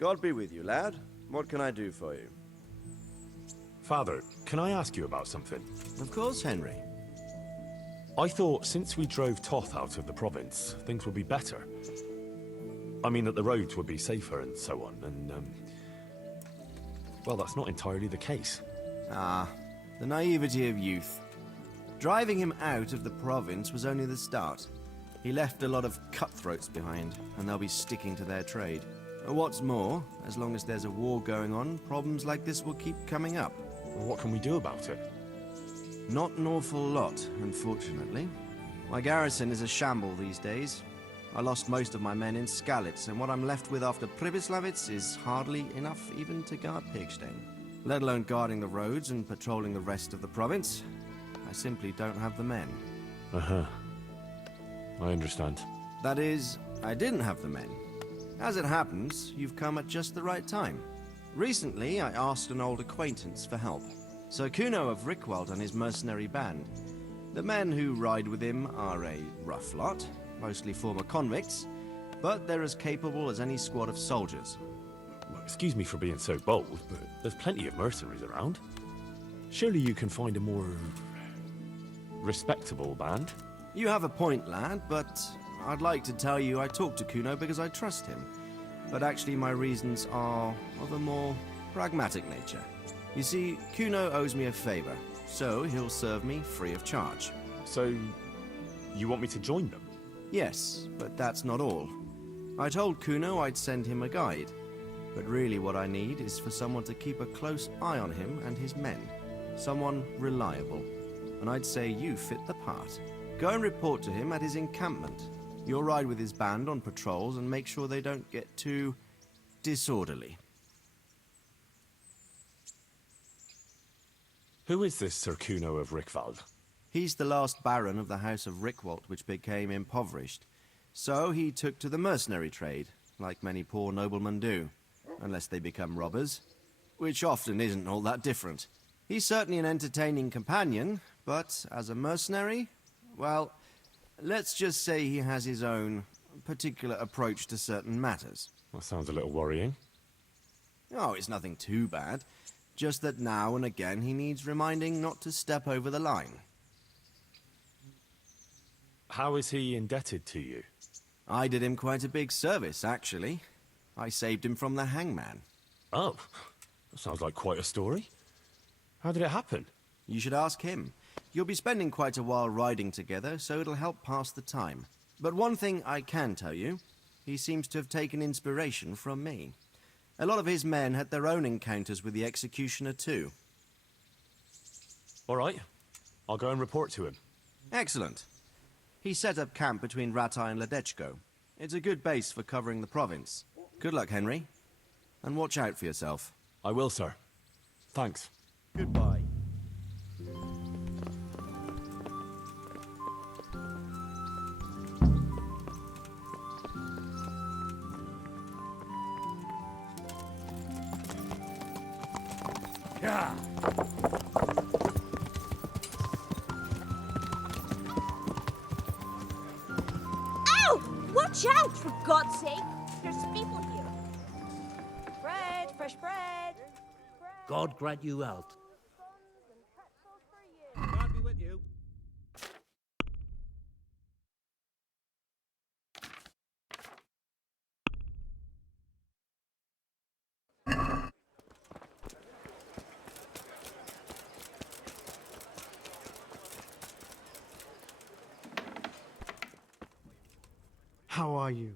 God be with you, lad. What can I do for you? Father, can I ask you about something? Of course, Henry. I thought since we drove Toth out of the province, things would be better. I mean that the roads would be safer and so on, and, well, that's not entirely the case. Ah, the naivety of youth. Driving him out of the province was only the start. He left a lot of cutthroats behind, and they'll be sticking to their trade. What's more, as long as there's a war going on, problems like this will keep coming up. Well, what can we do about it? Not an awful lot, unfortunately. My garrison is a shamble these days. I lost most of my men in Skalitz, and what I'm left with after Pribyslavitz is hardly enough even to guard Pigstein. Let alone guarding the roads and patrolling the rest of the province. I simply don't have the men. Uh-huh. I understand. That is, I didn't have the men. As it happens, you've come at just the right time. Recently, I asked an old acquaintance for help. Sir Kuno of Rychwald and his mercenary band. The men who ride with him are a rough lot, mostly former convicts, but they're as capable as any squad of soldiers. Well, excuse me for being so bold, but there's plenty of mercenaries around. Surely you can find a more respectable band? You have a point, lad, but I'd like to tell you I talked to Kuno because I trust him. But actually my reasons are of a more pragmatic nature. You see, Kuno owes me a favor, so he'll serve me free of charge. So, you want me to join them? Yes, but that's not all. I told Kuno I'd send him a guide, but really what I need is for someone to keep a close eye on him and his men. Someone reliable. And I'd say you fit the part. Go and report to him at his encampment. You'll ride with his band on patrols and make sure they don't get too disorderly. Who is this Sir Kuno of Rychwald? He's the last baron of the House of Rychwald, which became impoverished. So he took to the mercenary trade, like many poor noblemen do, unless they become robbers, which often isn't all that different. He's certainly an entertaining companion, but as a mercenary, well, let's just say he has his own particular approach to certain matters. That sounds a little worrying. Oh, it's nothing too bad. Just that now and again he needs reminding not to step over the line. How is he indebted to you? I did him quite a big service, actually. I saved him from the hangman. Oh, that sounds like quite a story. How did it happen? You should ask him. You'll be spending quite a while riding together, so it'll help pass the time. But one thing I can tell you, he seems to have taken inspiration from me. A lot of his men had their own encounters with the executioner too. All right, I'll go and report to him. Excellent. He set up camp between Rattay and Ladechko. It's a good base for covering the province. Good luck, Henry. And watch out for yourself. I will, sir. Thanks. Goodbye. Yeah. Ow! Watch out, for God's sake! There's people here. Bread, fresh bread. God grant you health. God be with you. How are you?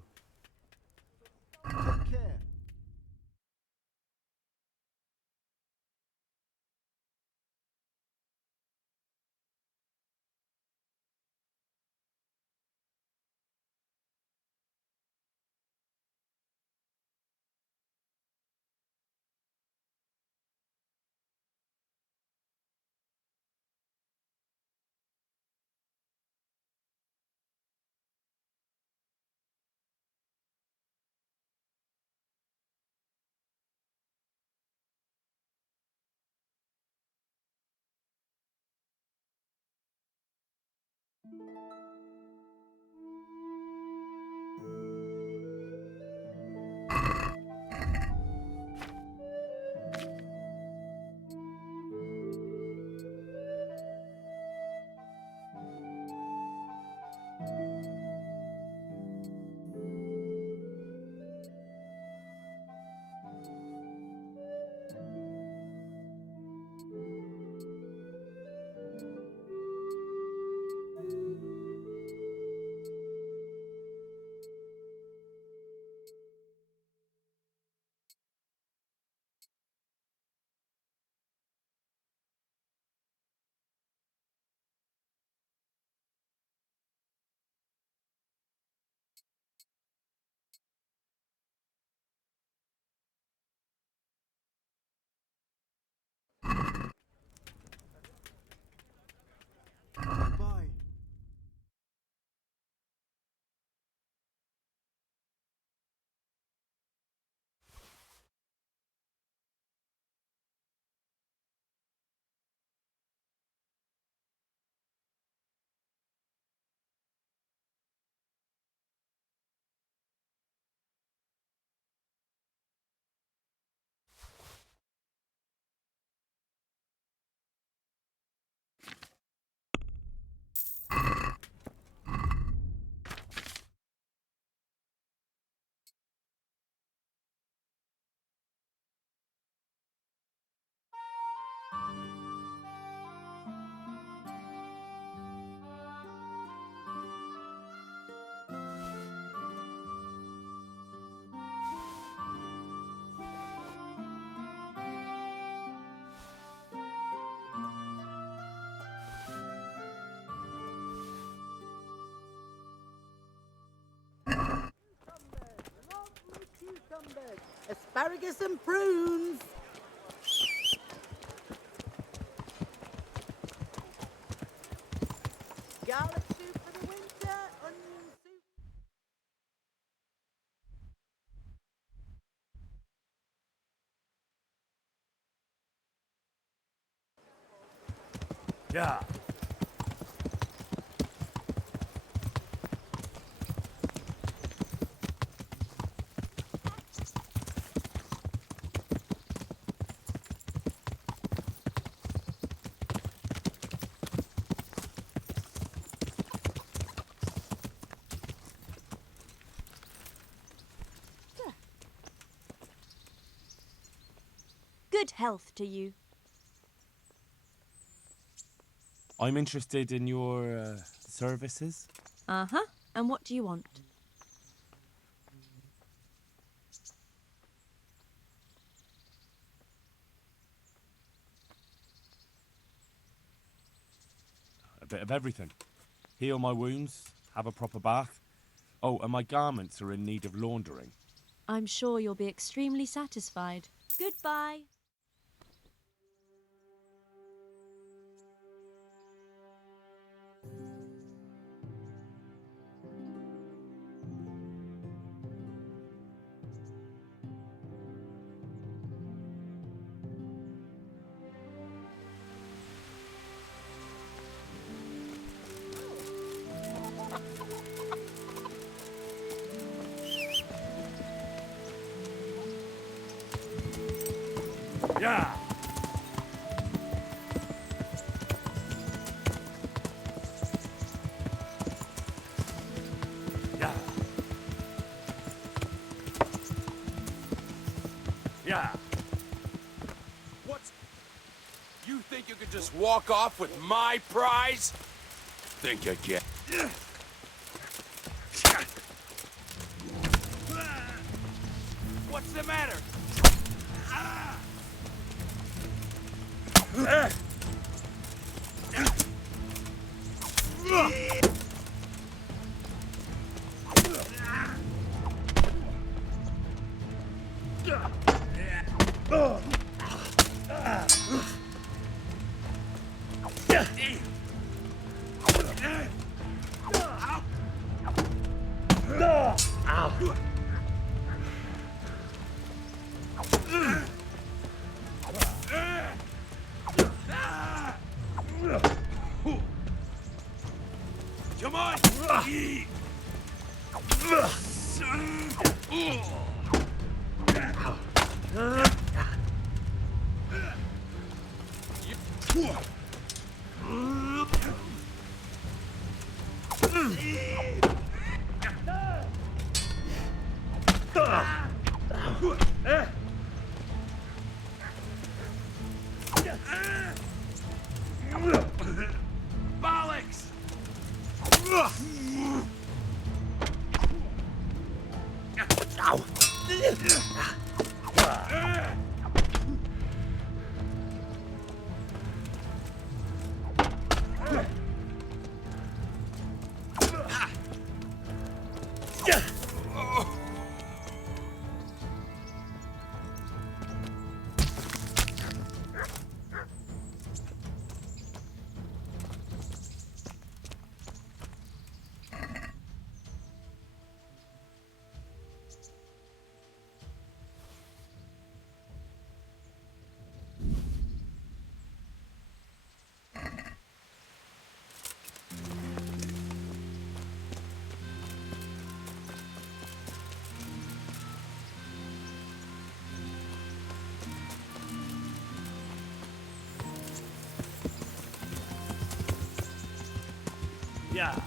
Asparagus and prunes. Garlic soup for the winter. Onion soup. Yeah. Good health to you. I'm interested in your services. Uh-huh. And what do you want? A bit of everything. Heal my wounds, have a proper bath. Oh, and my garments are in need of laundering. I'm sure you'll be extremely satisfied. Goodbye. Yeah. Yeah. Yeah. What? You think you could just walk off with my prize? Think again. What's the matter? Come on! Bollocks! Yeah.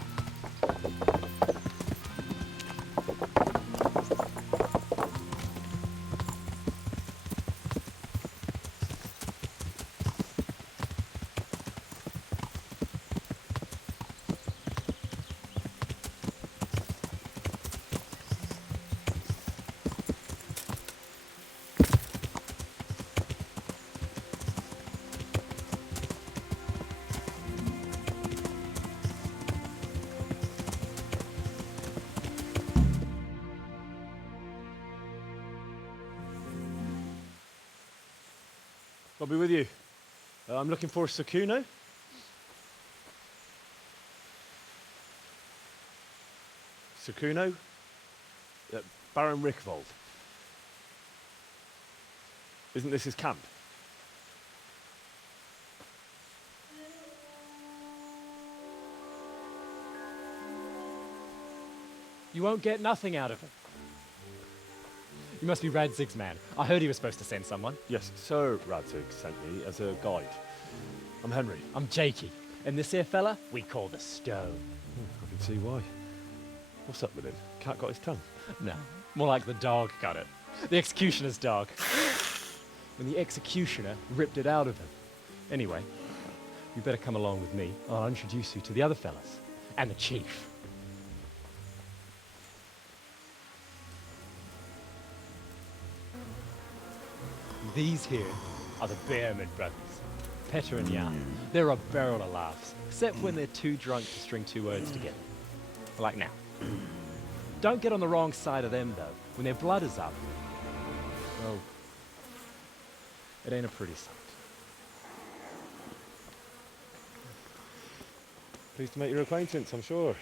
be with you. I'm looking for Sir Kuno. Sir Kuno? Barão Rychwald. Isn't this his camp? You won't get nothing out of him. You must be Radzig's man. I heard he was supposed to send someone. Yes, Sir Radzig sent me as a guide. I'm Henry. I'm Jakey. And this here fella, we call the Stone. I can see why. What's up with him? Cat got his tongue? No, more like the dog got it. The executioner's dog. When the executioner ripped it out of him. Anyway, you better come along with me. I'll introduce you to the other fellas. And the chief. These here are the Bearman brothers, Petter and Jan. They're a barrel of laughs, except when they're too drunk to string two words together. Like now. Don't get on the wrong side of them, though. When their blood is up, well, it ain't a pretty sight. Pleased to make your acquaintance, I'm sure.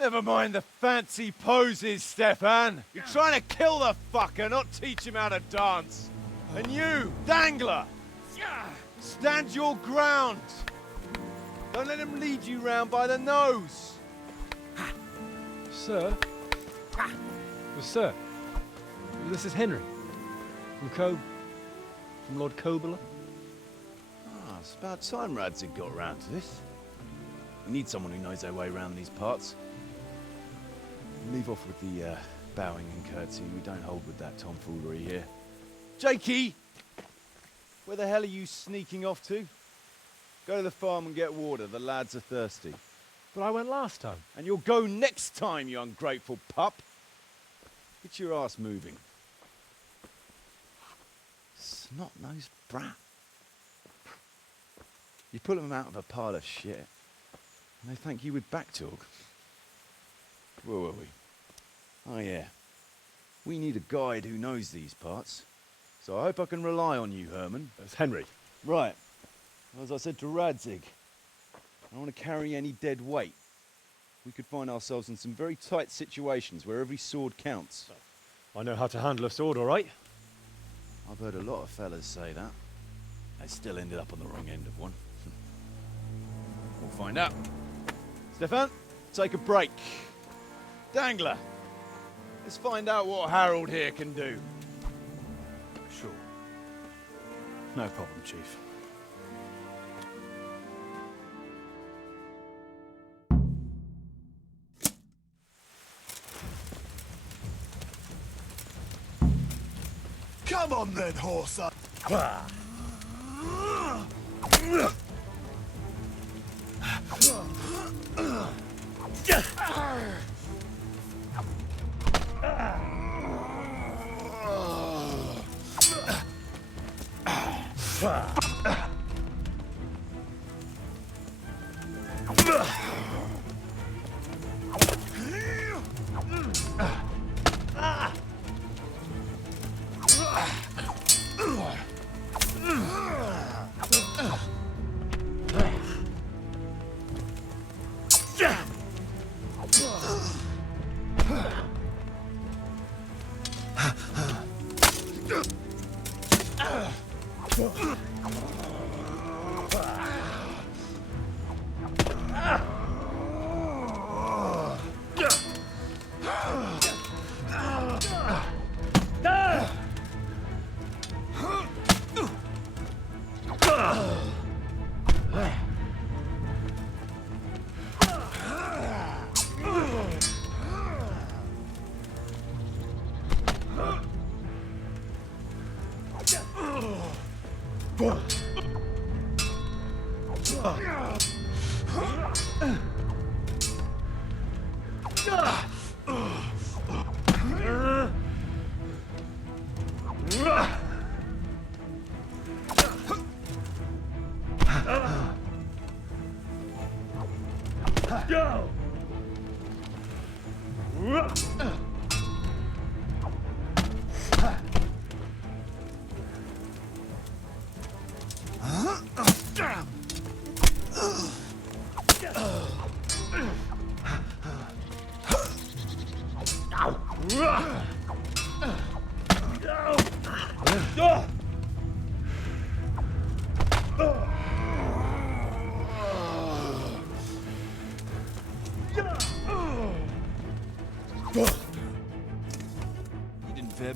Never mind the fancy poses, Stefan. You're trying to kill the fucker, not teach him how to dance. And you, Dangler, stand your ground. Don't let him lead you round by the nose. Sir? Well, sir, this is Henry. From Lord Kobyla. Ah, it's about time Radzig got round to this. We need someone who knows their way around these parts. Leave off with the bowing and curtsy. We don't hold with that tomfoolery here. Jakey! Where the hell are you sneaking off to? Go to the farm and get water. The lads are thirsty. But I went last time. And you'll go next time, you ungrateful pup. Get your ass moving. Snot-nosed brat. You pull them out of a pile of shit, and they thank you with back talk. Where were we? Oh yeah. We need a guide who knows these parts. So I hope I can rely on you, Herman. It's Henry. Right. Well, as I said to Radzig, I don't want to carry any dead weight. We could find ourselves in some very tight situations where every sword counts. I know how to handle a sword, all right? I've heard a lot of fellas say that. They still ended up on the wrong end of one. We'll find out. Stefan, take a break. Dangler, let's find out what Harold here can do. Sure. No problem, Chief. Come on then, horse.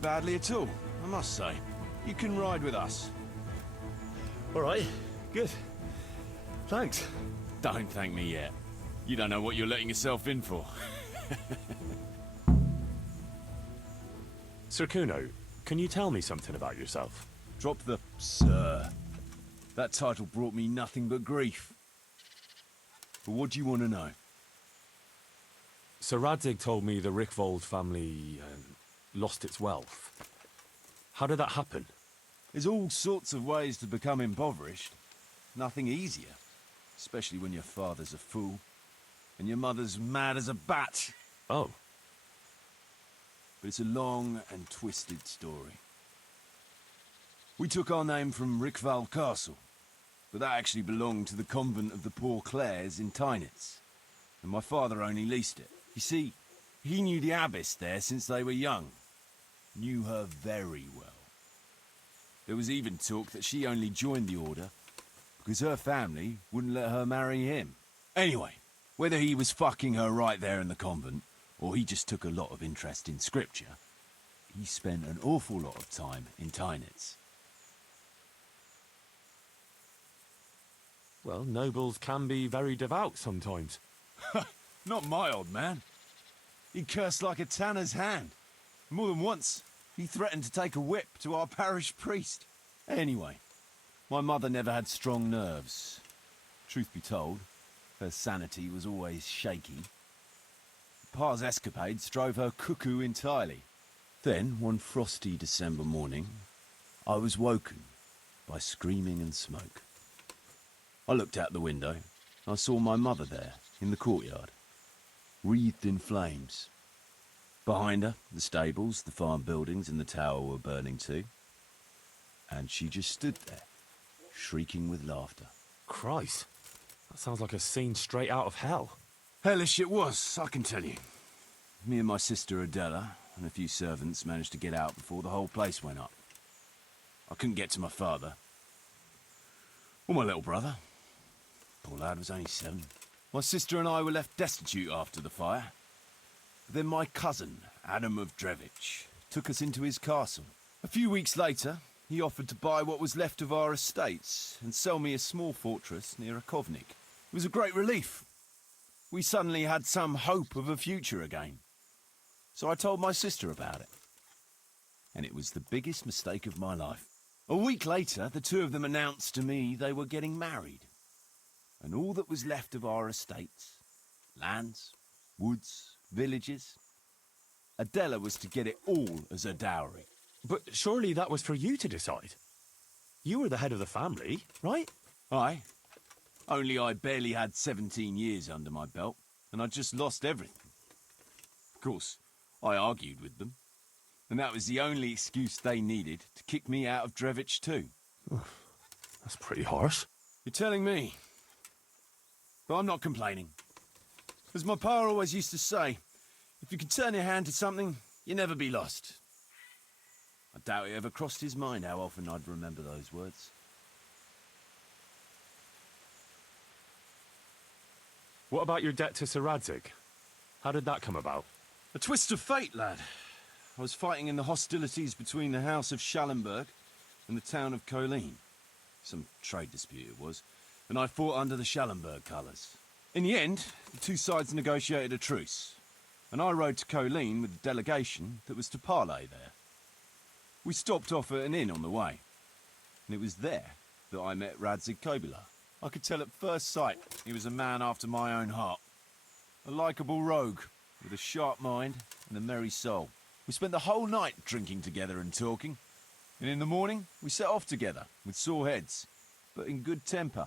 badly at all, I must say. You can ride with us. All right, good. Thanks. Don't thank me yet. You don't know what you're letting yourself in for. Sir Kuno, can you tell me something about yourself? Drop the sir. That title brought me nothing but grief. But what do you want to know? Sir Radzig told me the Rychwald family lost its wealth. How did that happen? There's all sorts of ways to become impoverished. Nothing easier. Especially when your father's a fool. And your mother's mad as a bat. Oh. But it's a long and twisted story. We took our name from Rychwald Castle. But that actually belonged to the convent of the Poor Clares in Tynitz. And my father only leased it. You see, he knew the abbess there since they were young. Knew her very well. There was even talk that she only joined the order because her family wouldn't let her marry him. Anyway, whether he was fucking her right there in the convent, or he just took a lot of interest in scripture, he spent an awful lot of time in Tynitz. Well, nobles can be very devout sometimes. Not my old man. He cursed like a tanner's hand. More than once, he threatened to take a whip to our parish priest. Anyway, my mother never had strong nerves. Truth be told, her sanity was always shaky. Pa's escapades drove her cuckoo entirely. Then, one frosty December morning, I was woken by screaming and smoke. I looked out the window. I saw my mother there, in the courtyard, wreathed in flames. Behind her, the stables, the farm buildings and the tower were burning too. And she just stood there, shrieking with laughter. Christ, that sounds like a scene straight out of hell. Hellish it was, I can tell you. Me and my sister Adela and a few servants managed to get out before the whole place went up. I couldn't get to my father. Or my little brother. Poor lad was only 7. My sister and I were left destitute after the fire. But then my cousin, Adam of Drevich, took us into his castle. A few weeks later, he offered to buy what was left of our estates and sell me a small fortress near Akovnik. It was a great relief. We suddenly had some hope of a future again. So I told my sister about it. And it was the biggest mistake of my life. A week later, the two of them announced to me they were getting married. And all that was left of our estates, lands, woods, villages, Adela was to get it all as a dowry. But surely that was for you to decide. You were the head of the family, right? Aye. Only I barely had 17 years under my belt, and I'd just lost everything. Of course, I argued with them, and that was the only excuse they needed to kick me out of Drevich too. That's pretty harsh. You're telling me. But I'm not complaining. As my pa always used to say, if you can turn your hand to something, you'll never be lost. I doubt it ever crossed his mind how often I'd remember those words. What about your debt to Sir Radzig? How did that come about? A twist of fate, lad. I was fighting in the hostilities between the House of Schallenberg and the town of Colleen. Some trade dispute it was, and I fought under the Schallenberg colours. In the end, the two sides negotiated a truce, and I rode to Colleen with the delegation that was to parley there. We stopped off at an inn on the way, and it was there that I met Radzig Kobyla. I could tell at first sight he was a man after my own heart. A likeable rogue, with a sharp mind and a merry soul. We spent the whole night drinking together and talking, and in the morning we set off together, with sore heads, but in good temper,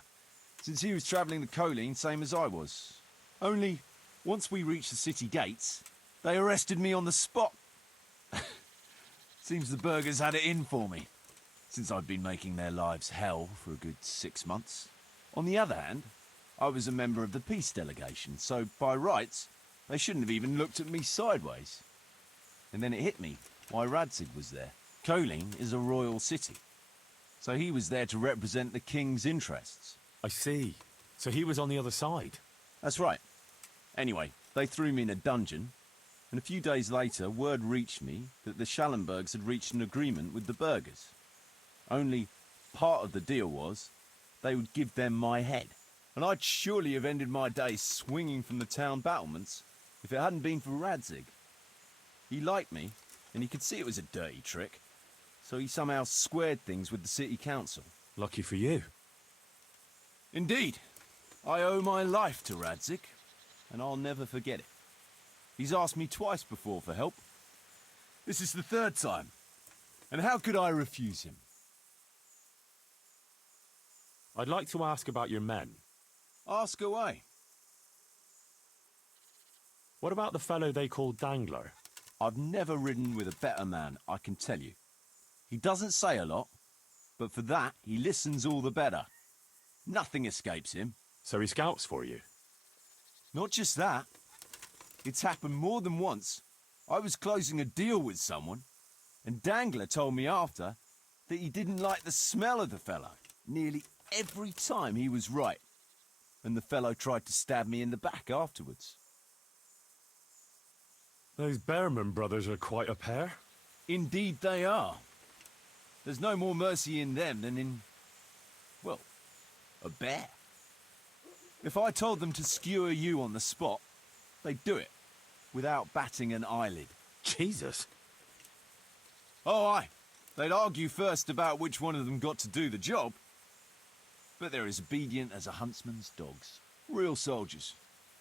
since he was travelling the Colleen same as I was. Only, once we reached the city gates, they arrested me on the spot. Seems the burghers had it in for me, since I'd been making their lives hell for a good 6 months. On the other hand, I was a member of the peace delegation, so by rights, they shouldn't have even looked at me sideways. And then it hit me why Radzig was there. Colleen is a royal city, so he was there to represent the king's interests. I see. So he was on the other side. That's right. Anyway, they threw me in a dungeon, And a few days later, word reached me that the Schallenbergs had reached an agreement with the burghers. Only part of the deal was they would give them my head. And I'd surely have ended my days swinging from the town battlements if it hadn't been for Radzig. He liked me, and he could see it was a dirty trick, so he somehow squared things with the city council. Lucky for you. Indeed. I owe my life to Radzig, and I'll never forget it. He's asked me twice before for help. This is the third time, and how could I refuse him? I'd like to ask about your men. Ask away. What about the fellow they call Dangler? I've never ridden with a better man, I can tell you. He doesn't say a lot, but for that, he listens all the better. Nothing escapes him. So he scouts for you? Not just that. It's happened more than once. I was closing a deal with someone, and Dangler told me after that he didn't like the smell of the fellow nearly every time he was right. And the fellow tried to stab me in the back afterwards. Those Behrman brothers are quite a pair. Indeed they are. There's no more mercy in them than in, well, a bear. If I told them to skewer you on the spot, they'd do it, without batting an eyelid. Jesus. Oh, aye. They'd argue first about which one of them got to do the job. But they're as obedient as a huntsman's dogs. Real soldiers,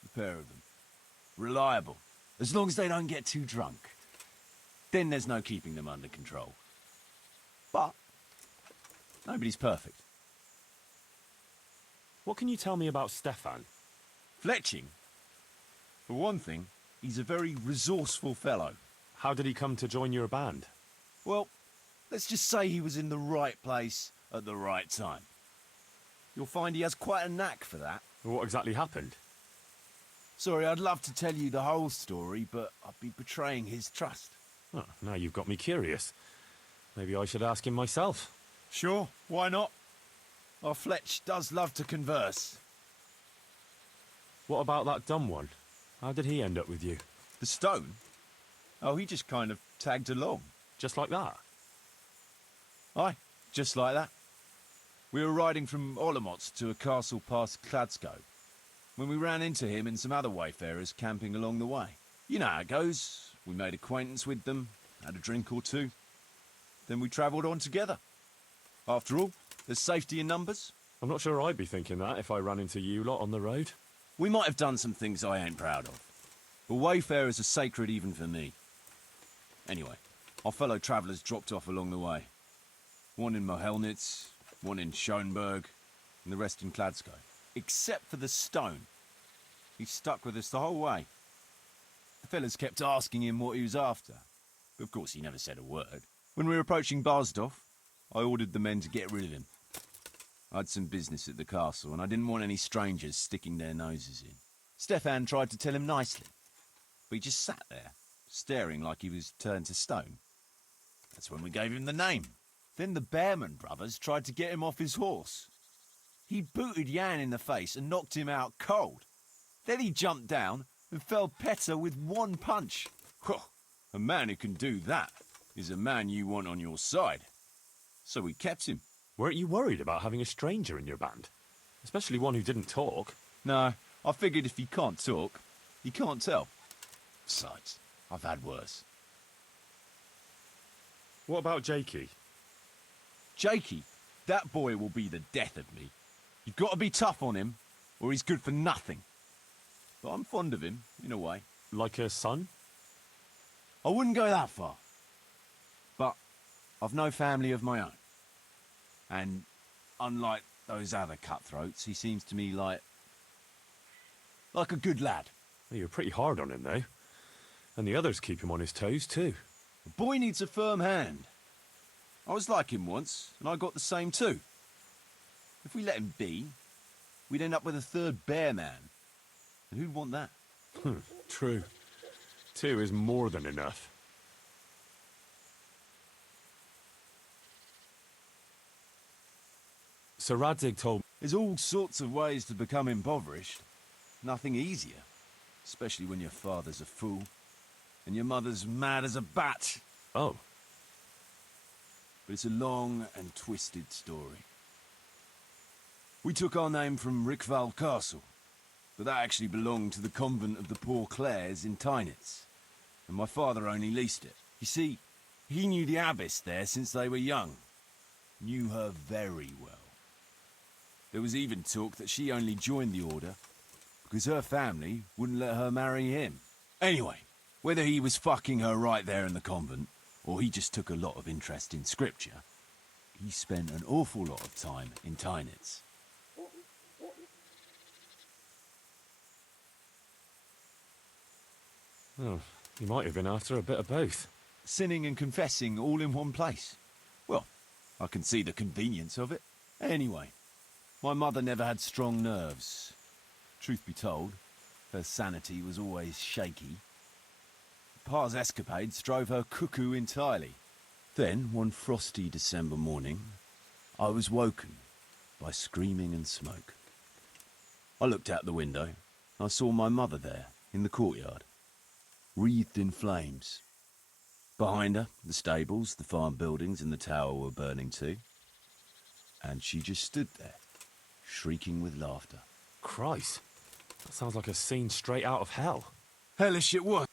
the pair of them. Reliable, as long as they don't get too drunk. Then there's no keeping them under control. But nobody's perfect. What can you tell me about Stefan? Fletching? For one thing, he's a very resourceful fellow. How did he come to join your band? Well, let's just say he was in the right place at the right time. You'll find he has quite a knack for that. What exactly happened? Sorry, I'd love to tell you the whole story, but I'd be betraying his trust. Oh, now you've got me curious. Maybe I should ask him myself. Sure, why not? Our Fletch does love to converse. What about that dumb one? How did he end up with you? The stone? Oh, he just kind of tagged along. Just like that? Aye, just like that. We were riding from Olomouc to a castle past Kladsko, when we ran into him and some other wayfarers camping along the way. You know how it goes. We made acquaintance with them, had a drink or two. Then we travelled on together. After all, there's safety in numbers. I'm not sure I'd be thinking that if I ran into you lot on the road. We might have done some things I ain't proud of. But wayfarers are sacred even for me. Anyway, our fellow travellers dropped off along the way. One in Mohelnitz, one in Schoenberg, and the rest in Kladsko. Except for the stone. He stuck with us the whole way. The fellas kept asking him what he was after. But of course he never said a word. When we were approaching Barsdorf, I ordered the men to get rid of him. I had some business at the castle, and I didn't want any strangers sticking their noses in. Stefan tried to tell him nicely, but he just sat there, staring like he was turned to stone. That's when we gave him the name. Then the Behrman brothers tried to get him off his horse. He booted Jan in the face and knocked him out cold. Then he jumped down and felled Petter with one punch. A man who can do that is a man you want on your side. So we kept him. Weren't you worried about having a stranger in your band? Especially one who didn't talk. No, I figured if he can't talk, he can't tell. Besides, I've had worse. What about Jakey? Jakey, that boy will be the death of me. You've got to be tough on him, or he's good for nothing. But I'm fond of him, in a way. Like a son? I wouldn't go that far. But I've no family of my own. And unlike those other cutthroats, he seems to me like a good lad. Well, you're pretty hard on him, though. And the others keep him on his toes, too. A boy needs a firm hand. I was like him once, and I got the same too. If we let him be, we'd end up with a third bear man. And who'd want that? True. 2 is more than enough. Sir Radzig told me... There's all sorts of ways to become impoverished. Nothing easier. Especially when your father's a fool. and your mother's mad as a bat. Oh, But it's a long and twisted story. We took our name from Rychwald Castle, but that actually belonged to the convent of the Poor Clares in Tynitz, and my father only leased it. You see, he knew the abbess there since they were young. Knew her very well. There was even talk that she only joined the order because her family wouldn't let her marry him. Anyway, whether he was fucking her right there in the convent, or he just took a lot of interest in scripture, he spent an awful lot of time in Tynitz. oh, you might have been after a bit of both. Sinning and confessing all in one place. Well, I can see the convenience of it. Anyway, my mother never had strong nerves. Truth be told, her sanity was always shaky. Pa's escapades drove her cuckoo entirely. Then, one frosty December morning, I was woken by screaming and smoke. I looked out the window. I saw my mother there, in the courtyard, wreathed in flames. Behind her, the stables, the farm buildings and the tower were burning too. And she just stood there, shrieking with laughter. Christ, that sounds like a scene straight out of hell. Hellish it was.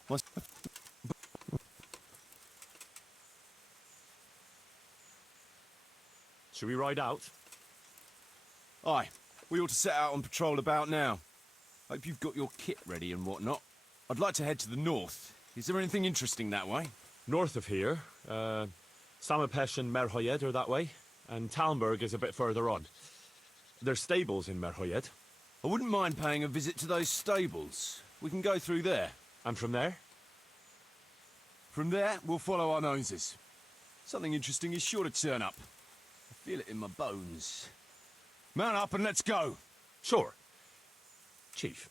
Should we ride out? Aye, we ought to set out on patrol about now. Hope you've got your kit ready and whatnot. I'd like to head to the north. Is there anything interesting that way? North of here, Samapesh and Merhoyed are that way, and Talmberg is a bit further on. There's stables in Merhoyed. I wouldn't mind paying a visit to those stables. We can go through there. And from there? From there, we'll follow our noses. Something interesting is sure to turn up. I feel it in my bones. Mount up and let's go. Sure. Chief.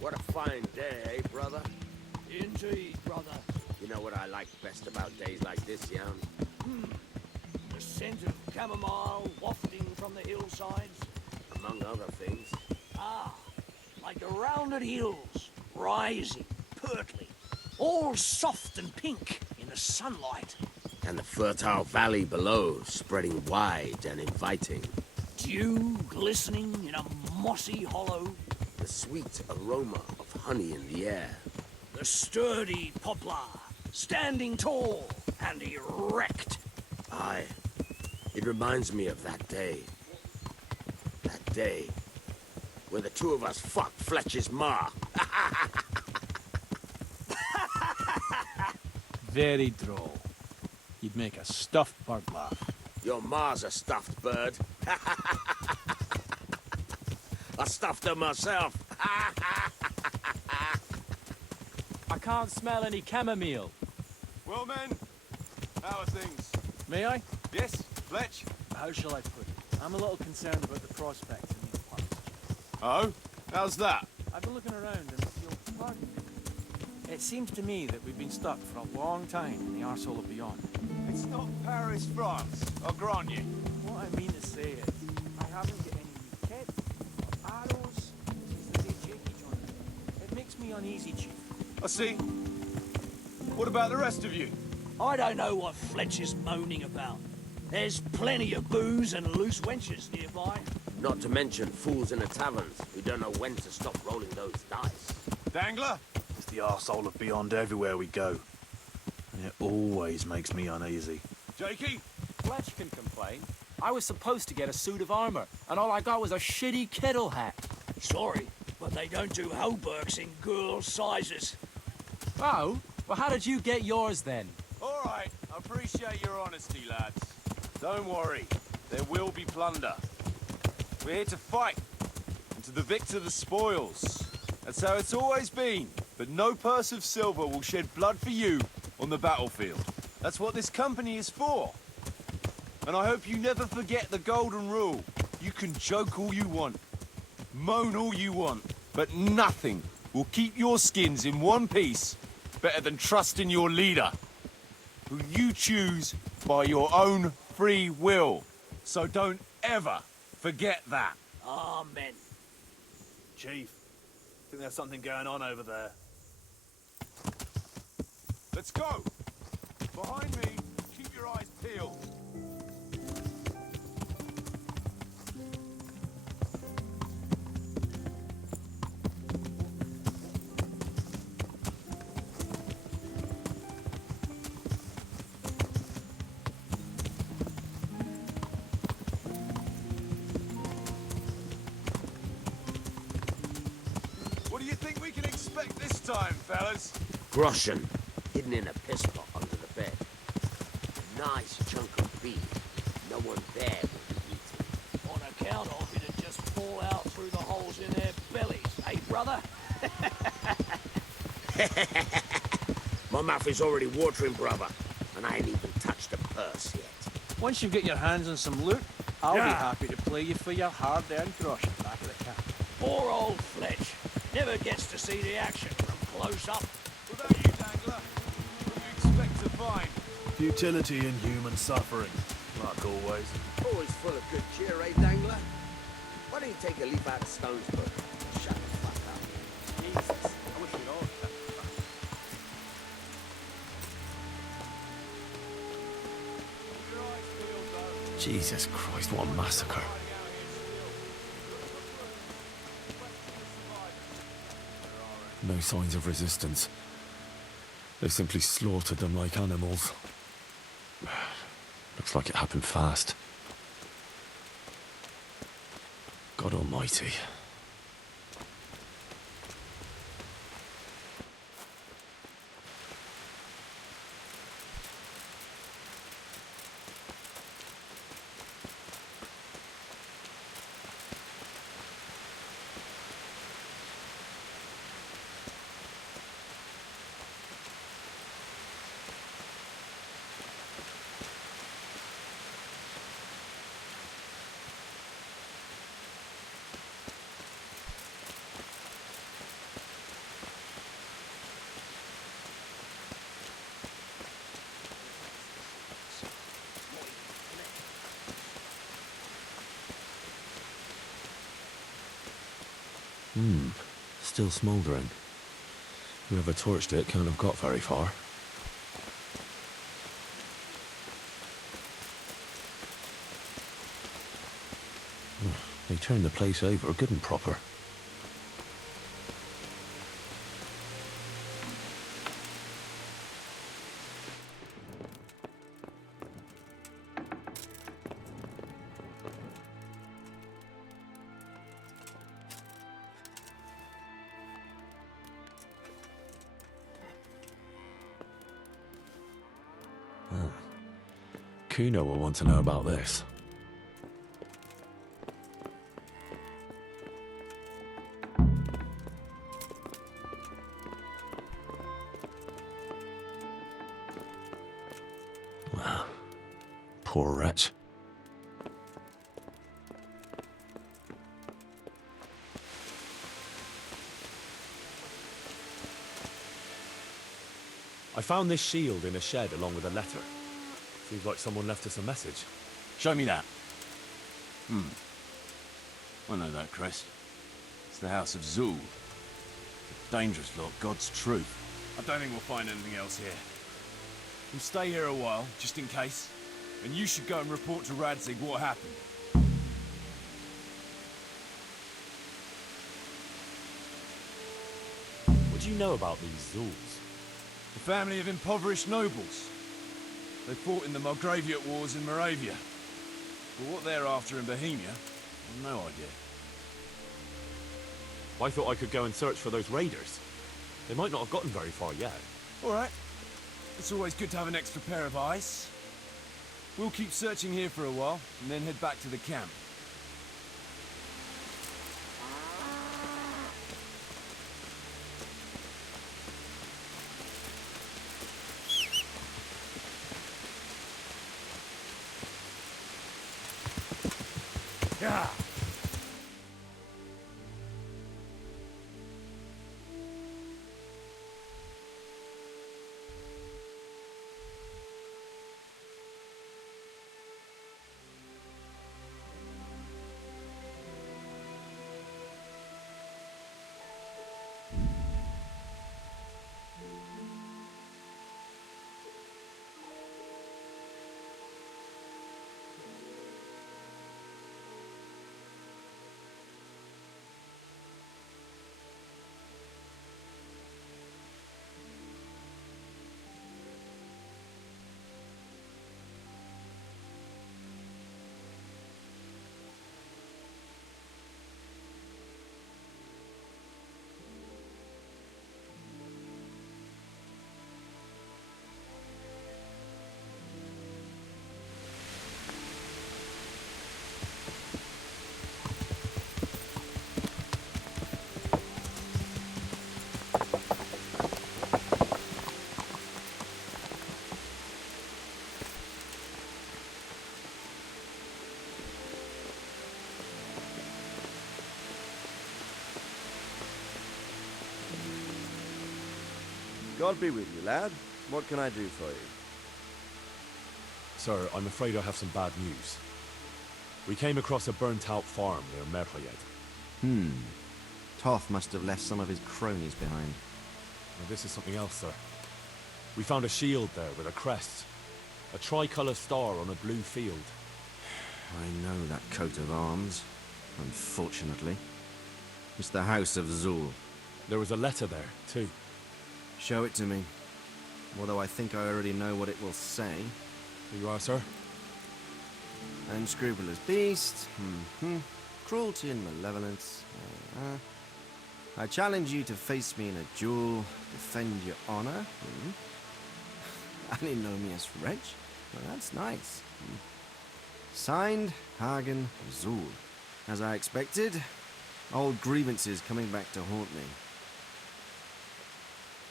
What a fine day, eh, brother? Indeed, brother. You know what I like best about days like this, Jan? The scent of chamomile wafting from the hillsides. Among other things. Ah, like the rounded hills, rising, pertly, all soft and pink in the sunlight. And the fertile valley below, spreading wide and inviting. Dew glistening in a mossy hollow. The sweet aroma of honey in the air. The sturdy poplar, standing tall and erect. Aye. It reminds me of that day. That day when the two of us fucked Fletcher's ma. Very droll. You'd make a stuffed bird laugh. Your ma's a stuffed bird. I stuffed her myself. I can't smell any chamomile. Well, men, how are things? May I? Yes, Fletch? How shall I put it? I'm a little concerned about the prospects in these parts. Oh? How's that? I've been looking around and you'll pardon me. It seems to me that we've been stuck for a long time in the arsehole of beyond. It's not Paris, France, I'll grant you. What I mean to say is, I haven't got any new kit or arrows since the day Jakey joined me. It makes me uneasy, Chief. I see. What about the rest of you? I don't know what Fletcher's moaning about. There's plenty of booze and loose wenches nearby. Not to mention fools in the taverns who don't know when to stop rolling those dice. Dangler? It's the arsehole of beyond everywhere we go. And it always makes me uneasy. Jakey? Fletch can complain. I was supposed to get a suit of armor, and all I got was a shitty kettle hat. Sorry, but they don't do hauberks in girls' sizes. Oh? Well, how did you get yours then? All right, I appreciate your honesty, lads. Don't worry, there will be plunder. We're here to fight, and to the victor the spoils. That's how it's always been. But no purse of silver will shed blood for you on the battlefield. That's what this company is for. And I hope you never forget the golden rule. You can joke all you want, moan all you want, but nothing will keep your skins in one piece better than trusting your leader, who you choose by your own free will. So don't ever forget that. Amen. Chief, I think there's something going on over there. Let's go. Behind me, keep your eyes peeled. What do you think we can expect this time, fellas? Groschen, hidden in a piss pot under the bed. A nice chunk of beef. No one there will be eating. On account of it'd just fall out through the holes in their bellies, eh, brother? My mouth is already watering, brother, and I ain't even touched the purse yet. Once you get your hands on some loot, I'll be happy to play you for your hard-earned grosh back of the cab. Poor old Fletch. Never gets to see the action from close up. What about you, Dangler? What do you expect to find? Futility and human suffering, like always. Always full of good cheer, eh, Dangler? Why don't you take a leaf out of Stone's book and shut the fuck up? Jesus, I wish we'd all kept Jesus Christ, what a massacre. No signs of resistance. They simply slaughtered them like animals. Looks like it happened fast. God Almighty. Still smouldering. Whoever torched it can't have got very far. They turned the place over good and proper. Kuno will want to know about this. Poor wretch. I found this shield in a shed along with a letter. Seems like someone left us a message. Show me that. I know that crest. It's the House of Zul. A dangerous lot, God's truth. I don't think we'll find anything else here. We'll stay here a while, just in case. And you should go and report to Radzig what happened. What do you know about these Zuls? The family of impoverished nobles. They fought in the Margraviate Wars in Moravia. But what they're after in Bohemia, I've no idea. I thought I could go and search for those raiders. They might not have gotten very far yet. All right. It's always good to have an extra pair of eyes. We'll keep searching here for a while, and then head back to the camp. Yeah. God be with you, lad. What can I do for you? Sir, I'm afraid I have some bad news. We came across a burnt-out farm near Mercenários. Toth must have left some of his cronies behind. Now, this is something else, sir. We found a shield there with a crest. A tricolour star on a blue field. I know that coat of arms, unfortunately. It's the House of Zul. There was a letter there, too. Show it to me. Although I think I already know what it will say. Here you are, sir. Unscrupulous beast. Cruelty and malevolence. I challenge you to face me in a duel. Defend your honor. Alinomius Reg. Well, that's nice. Signed, Hagen Zul. As I expected, old grievances coming back to haunt me.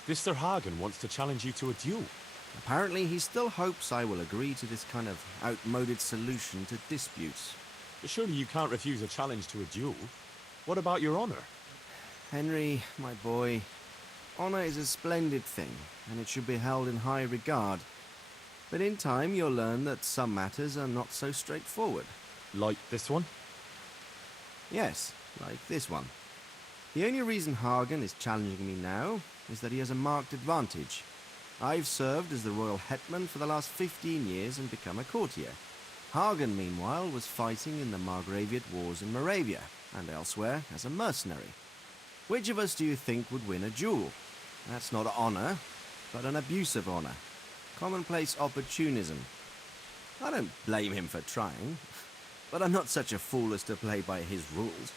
This Sir Hagen wants to challenge you to a duel. Apparently, he still hopes I will agree to this kind of outmoded solution to disputes. But surely you can't refuse a challenge to a duel. What about your honor? Henry, my boy, honor is a splendid thing, and it should be held in high regard. But in time, you'll learn that some matters are not so straightforward. Like this one? Yes, like this one. The only reason Hagen is challenging me now is that he has a marked advantage. I've served as the royal hetman for the last 15 years and become a courtier. Hagen, meanwhile, was fighting in the Margraviate Wars in Moravia and elsewhere as a mercenary. Which of us do you think would win a duel? That's not honor, but an abuse of honor. Commonplace opportunism. I don't blame him for trying, but I'm not such a fool as to play by his rules.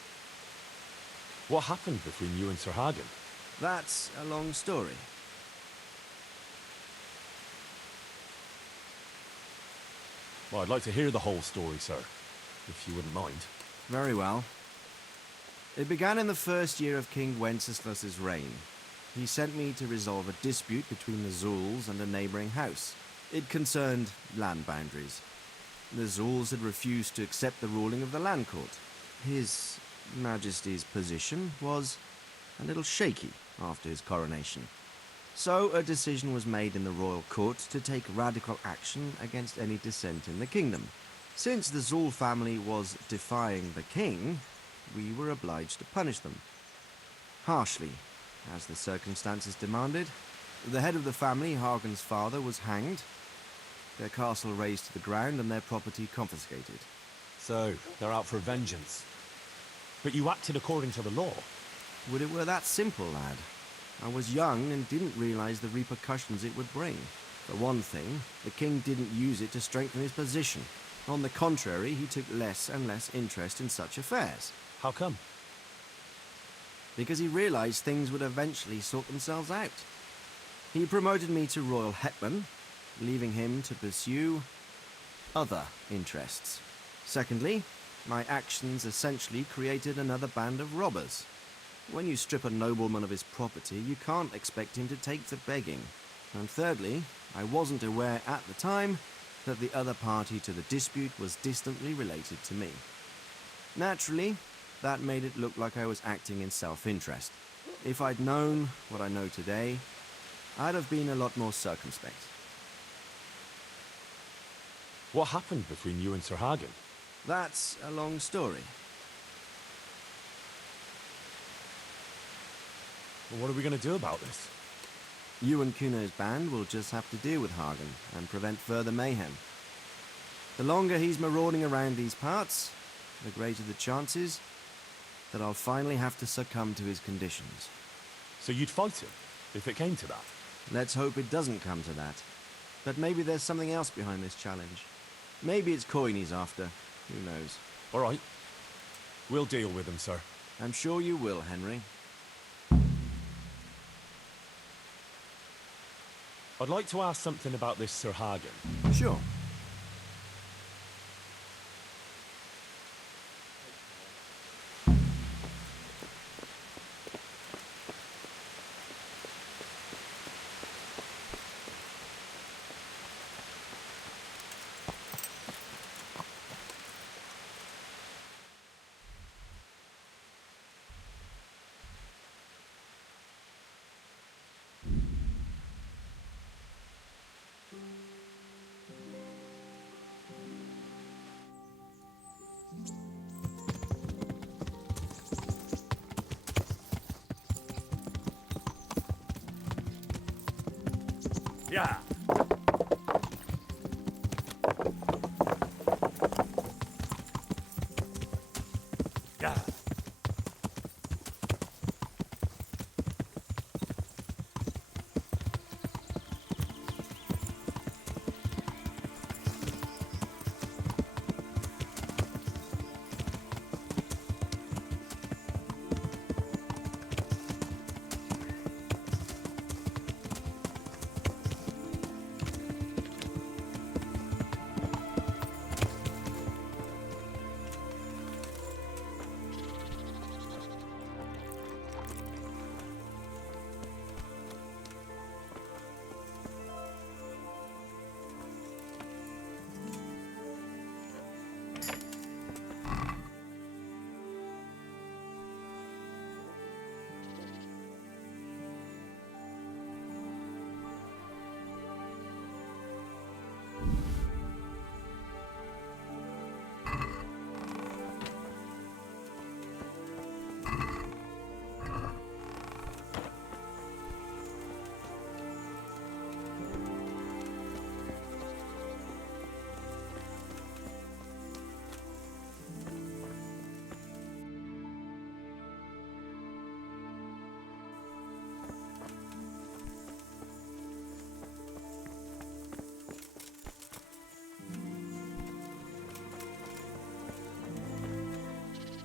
What happened between you and Sir Hagen? That's a long story. Well, I'd like to hear the whole story, sir, if you wouldn't mind. Very well. It began in the first year of King Wenceslas's reign. He sent me to resolve a dispute between the Zuls and a neighboring house. It concerned land boundaries. The Zuls had refused to accept the ruling of the land court. His Majesty's position was a little shaky after his coronation. So a decision was made in the royal court to take radical action against any dissent in the kingdom. Since the Zul family was defying the king, we were obliged to punish them. Harshly, as the circumstances demanded. The head of the family, Hagen's father, was hanged, their castle razed to the ground and their property confiscated. So, they're out for vengeance. But you acted according to the law. Would it were that simple, lad? I was young and didn't realize the repercussions it would bring. For one thing, the king didn't use it to strengthen his position. On the contrary, he took less and less interest in such affairs. How come? because he realized things would eventually sort themselves out. He promoted me to Royal Hetman, leaving him to pursue other interests. Secondly, my actions essentially created another band of robbers. When you strip a nobleman of his property, you can't expect him to take to begging. And thirdly, I wasn't aware at the time that the other party to the dispute was distantly related to me. Naturally, that made it look like I was acting in self-interest. If I'd known what I know today, I'd have been a lot more circumspect. What happened between you and Sir Hagen? That's a long story. Well, what are we going to do about this? You and Kuno's band will just have to deal with Hagen and prevent further mayhem. The longer he's marauding around these parts, the greater the chances that I'll finally have to succumb to his conditions. So you'd fight him, if it came to that? Let's hope it doesn't come to that. But maybe there's something else behind this challenge. Maybe it's coin he's after. Who knows? All right. We'll deal with him, sir. I'm sure you will, Henry. I'd like to ask something about this Sir Hagen. Sure. Yeah. Yeah.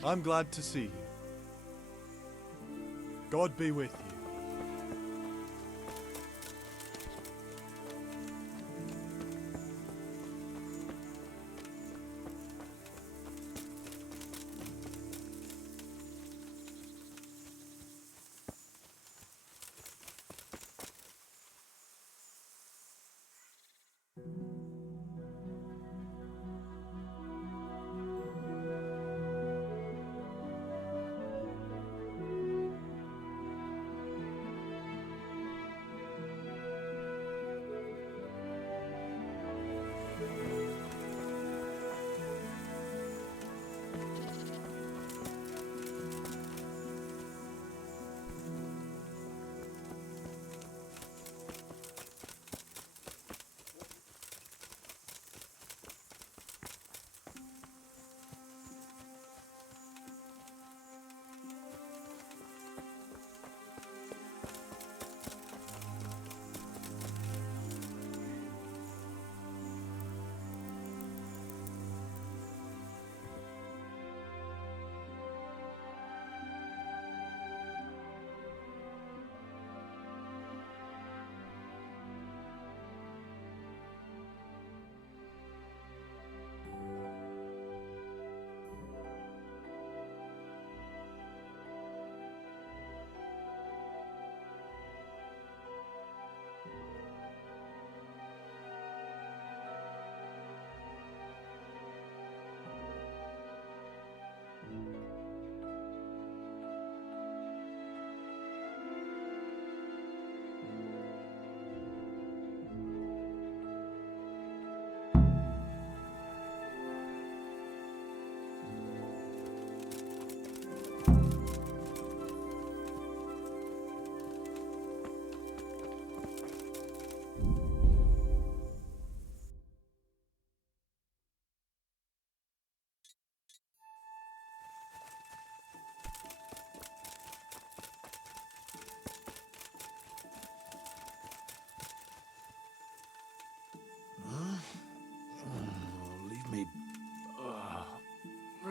I'm glad to see you. God be with you.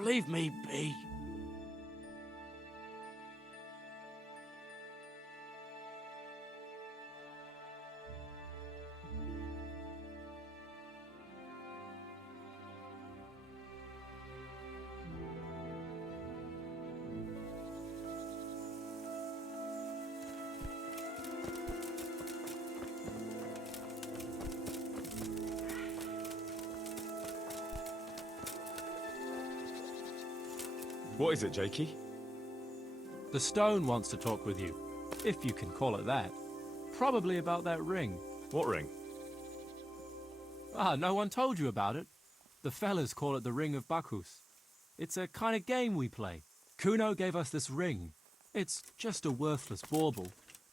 leave me be. What is it, Jakey? The stone wants to talk with you, if you can call it that. Probably about that ring. What ring? Ah, no one told you about it. The fellas call it the Ring of Bacchus. It's a kind of game we play. Kuno gave us this ring. It's just a worthless bauble.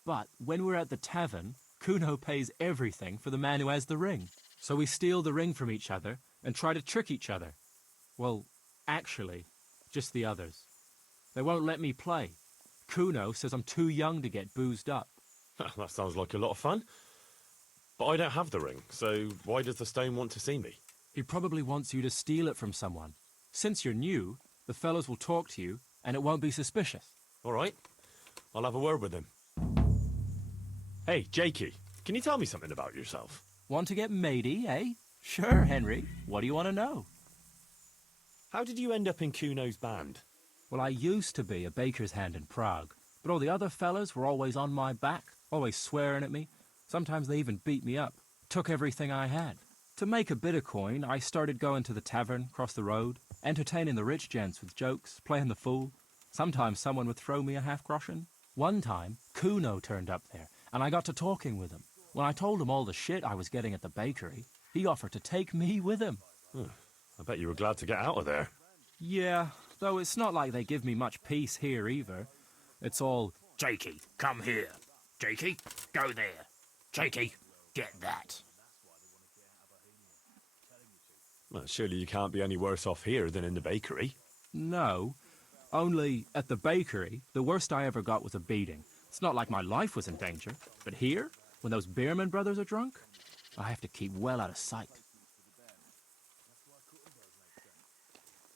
But when we're at the tavern, Kuno pays everything for the man who has the ring. So we steal the ring from each other and try to trick each other. Well, actually, just the others. They won't let me play. Kuno says I'm too young to get boozed up. That sounds like a lot of fun. But I don't have the ring, so why does the stone want to see me? He probably wants you to steal it from someone. Since you're new, the fellows will talk to you, and it won't be suspicious. All right. I'll have a word with him. Hey, Jakey, can you tell me something about yourself? Want to get matey, eh? Sure, Henry. What do you want to know? How did you end up in Kuno's band? Well, I used to be a baker's hand in Prague, but all the other fellas were always on my back, always swearing at me. Sometimes they even beat me up, took everything I had. To make a bit of coin, I started going to the tavern across the road, entertaining the rich gents with jokes, playing the fool. Sometimes someone would throw me a half-groschen. One time, Kuno turned up there, and I got to talking with him. When I told him all the shit I was getting at the bakery, he offered to take me with him. I bet you were glad to get out of there. Yeah, though it's not like they give me much peace here either. It's all, Jakey, come here. Jakey, go there. Jakey, get that. Well, surely you can't be any worse off here than in the bakery. no. Only, at the bakery, the worst I ever got was a beating. It's not like my life was in danger. But here, when those Beerman brothers are drunk, I have to keep well out of sight.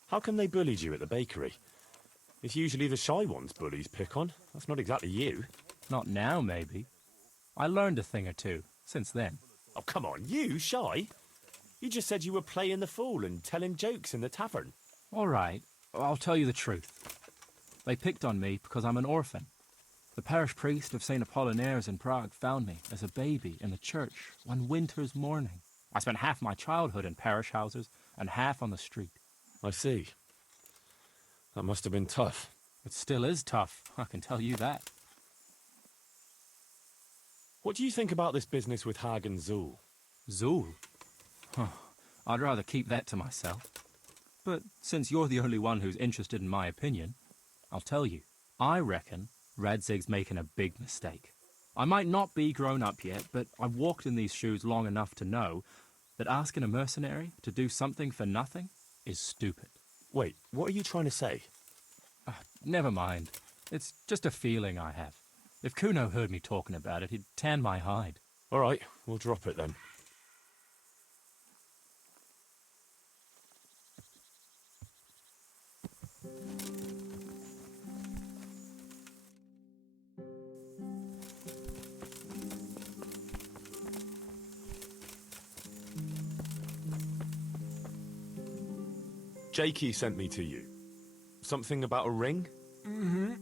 How come they bullied you at the bakery? It's usually the shy ones bullies pick on. That's not exactly you. Not now, maybe. I learned a thing or two since then. Oh, come on, you shy? You just said you were playing the fool and telling jokes in the tavern. All right, I'll tell you the truth. They picked on me because I'm an orphan. The parish priest of St. Apollinaires in Prague found me as a baby in the church one winter's morning. I spent half my childhood in parish houses and half on the street. I see. That must have been tough. It still is tough, I can tell you that. What do you think about this business with Hag and Zool? Zool? Huh. I'd rather keep that to myself. But since you're the only one who's interested in my opinion, I'll tell you. I reckon Radzig's making a big mistake. I might not be grown up yet, but I've walked in these shoes long enough to know that asking a mercenary to do something for nothing is stupid. Wait, what are you trying to say? Never mind. It's just a feeling I have. If Kuno heard me talking about it, he'd tan my hide. All right, we'll drop it then. Jakey sent me to you. Something about a ring? Mm-hmm.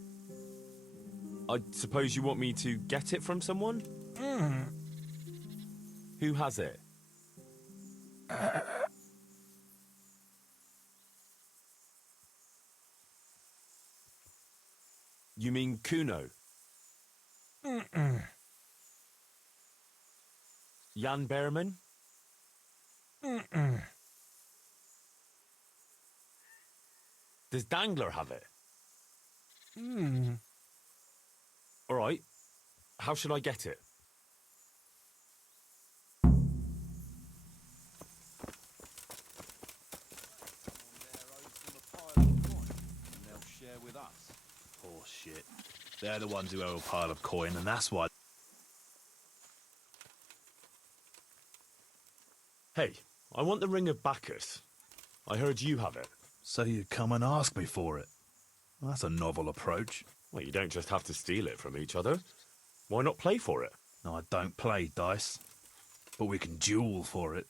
I suppose you want me to get it from someone? Mm-hmm. Who has it? You mean Kuno? Mm-mm. Jan Behrman? Mm-mm. Does Dangler have it? Mm. All right. How should I get it? Poor shit. They're the ones who owe a pile of coin, and that's why. Hey, I want the Ring of Bacchus. I heard you have it. So you come and ask me for it. Well, that's a novel approach. Well, you don't just have to steal it from each other. Why not play for it? No, I don't play dice. But we can duel for it.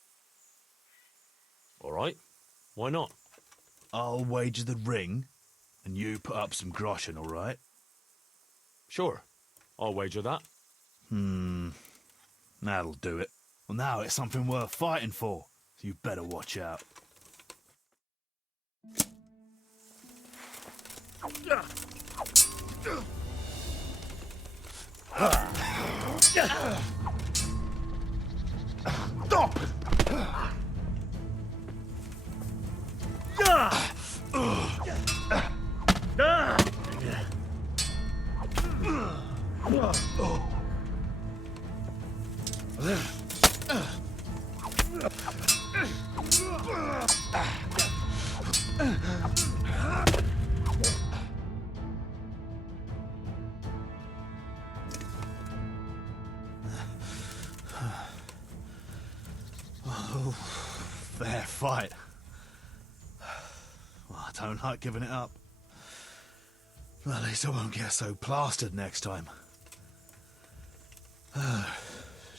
All right. Why not? I'll wager the ring, and you put up some groschen, all right? Sure. I'll wager that. That'll do it. Well, now it's something worth fighting for, so you better watch out. Fair fight. Well, I don't like giving it up. Well, at least I won't get so plastered next time.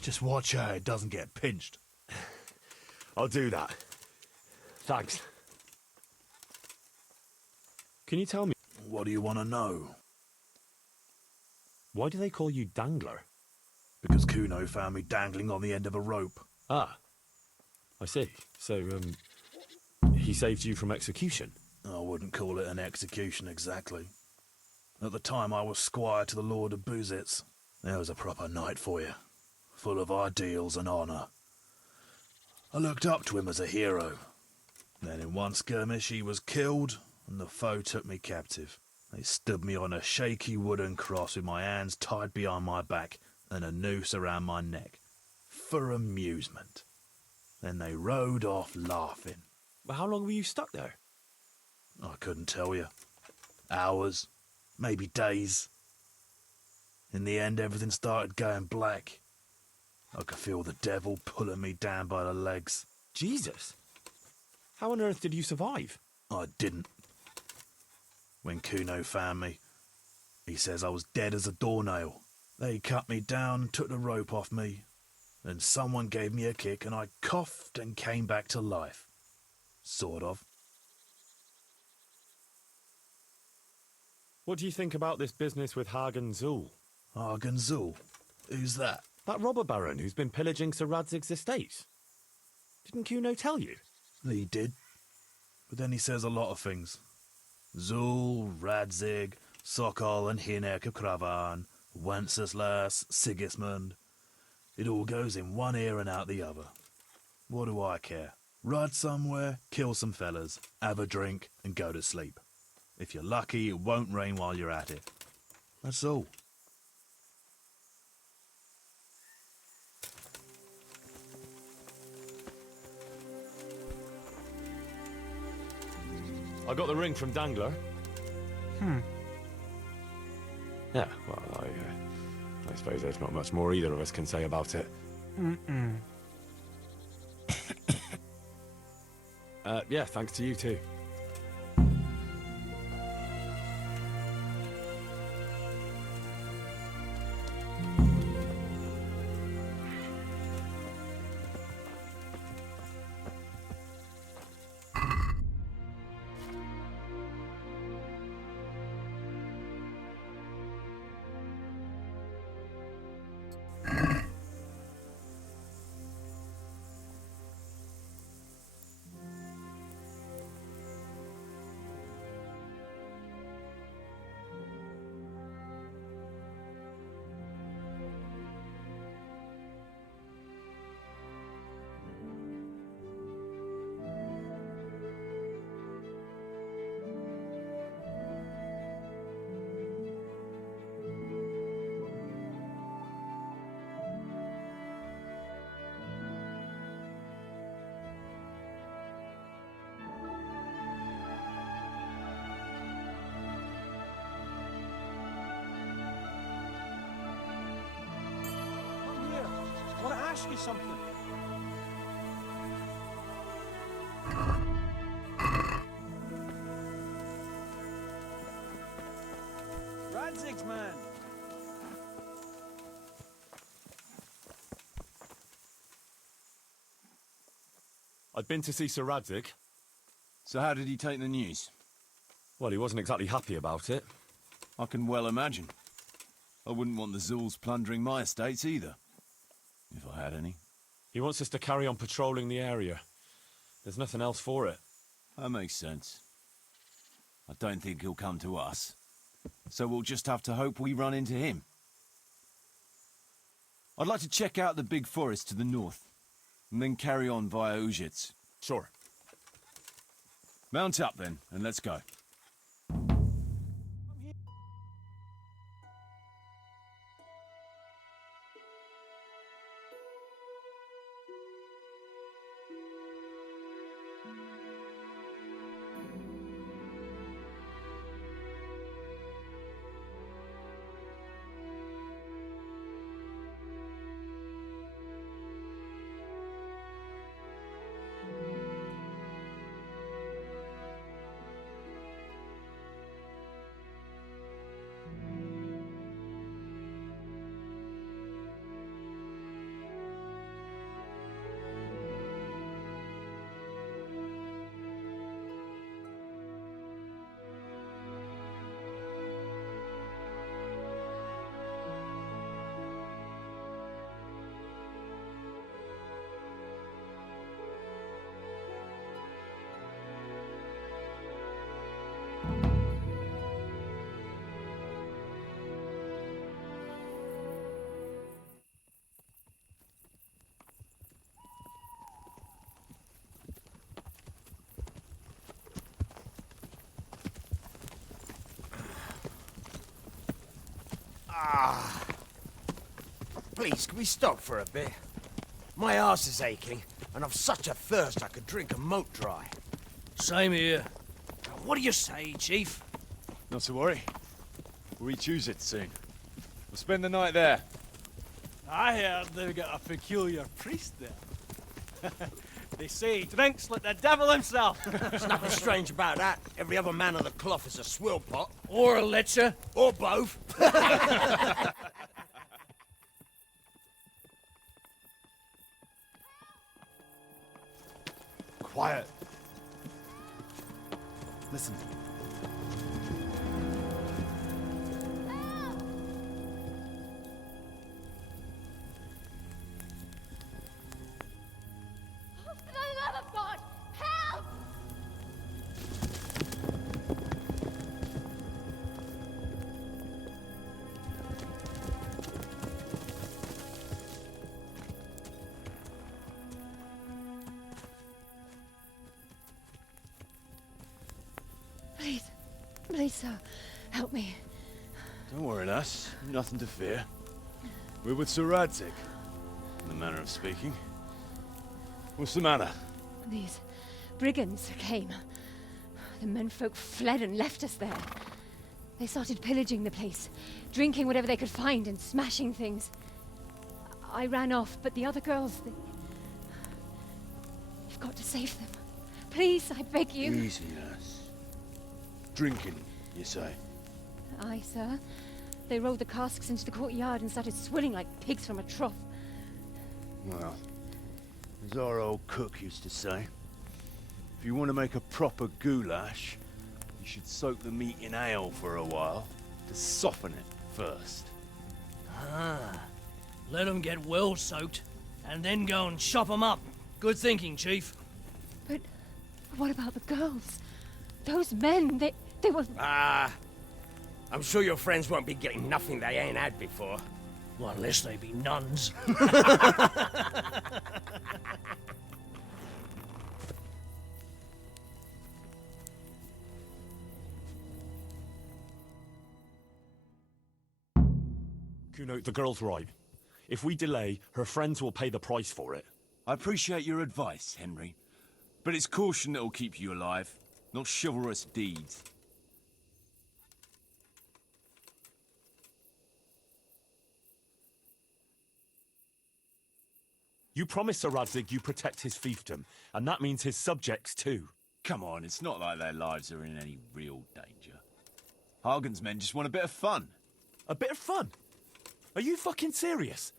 Just watch how it doesn't get pinched. I'll do that. Thanks. Can you tell me... What do you want to know? Why do they call you Dangler? Because Kuno found me dangling on the end of a rope. Ah. I see. So, he saved you from execution? I wouldn't call it an execution exactly. At the time I was squire to the Lord of Buzitz. There was a proper knight for you, full of ideals and honour. I looked up to him as a hero. Then in one skirmish he was killed, and the foe took me captive. They stood me on a shaky wooden cross with my hands tied behind my back and a noose around my neck, for amusement. Then they rode off laughing. But how long were you stuck there? I couldn't tell you. Hours, maybe days. In the end, everything started going black. I could feel the devil pulling me down by the legs. Jesus! How on earth did you survive? I didn't. When Kuno found me, he says I was dead as a doornail. They cut me down, took the rope off me, and someone gave me a kick and I coughed and came back to life. Sort of. What do you think about this business with Hagen Zul? Hagen Zul? Who's that? That robber baron who's been pillaging Sir Radzig's estate. Didn't Kuno tell you? He did. But then he says a lot of things. Zul, Radzig, Sokol and Hinek of Kravan, Wenceslas, Sigismund. It all goes in one ear and out the other. What do I care? Ride somewhere, kill some fellas, have a drink and go to sleep. If you're lucky, it won't rain while you're at it. That's all. I got the ring from Dangler. Yeah, well, I suppose there's not much more either of us can say about it. Yeah, thanks to you too. I want to ask you something. Radzig's man. I'd been to see Sir Radzig. So how did he take the news? Well, he wasn't exactly happy about it. I can well imagine. I wouldn't want the Zul's plundering my estates either. If I had any. He wants us to carry on patrolling the area. There's nothing else for it. That makes sense. I don't think he'll come to us. So we'll just have to hope we run into him. I'd like to check out the big forest to the north, and then carry on via Ujits. Sure. Mount up then, and let's go. Please, can we stop for a bit? My arse is aching, and I've such a thirst I could drink a moat dry. Same here. What do you say, Chief? Not to worry. We'll reach Ujits soon. We'll spend the night there. I heard they've got a peculiar priest there. They say he drinks like the devil himself. There's nothing strange about that. Every other man on the cloth is a swill pot. Or a lecher. Or both. Quiet. Listen. For the love of God, help! Please, please, sir, help me. Don't worry, lass. Nothing to fear. We're with Sir Radzig, in the manner of speaking. What's the matter? These brigands came. The menfolk fled and left us there. They started pillaging the place, drinking whatever they could find and smashing things. I ran off, but the other girls, You've got to save them. Please, I beg you. Easy, lass. Drinking, you say? Aye, sir. They rolled the casks into the courtyard and started swilling like pigs from a trough. Well, as our old cook used to say, if you want to make a proper goulash, you should soak the meat in ale for a while to soften it first. Ah, let them get well soaked, and then go and chop them up. Good thinking, Chief. But what about the girls? Those men, they were... I'm sure your friends won't be getting nothing they ain't had before. Well, unless they be nuns. Kuno, the girl's right. If we delay, her friends will pay the price for it. I appreciate your advice, Henry. But it's caution that'll keep you alive, not chivalrous deeds. You promised Sir Radzig you protect his fiefdom, and that means his subjects too. Come on, it's not like their lives are in any real danger. Hagen's men just want a bit of fun. A bit of fun? Are you fucking serious?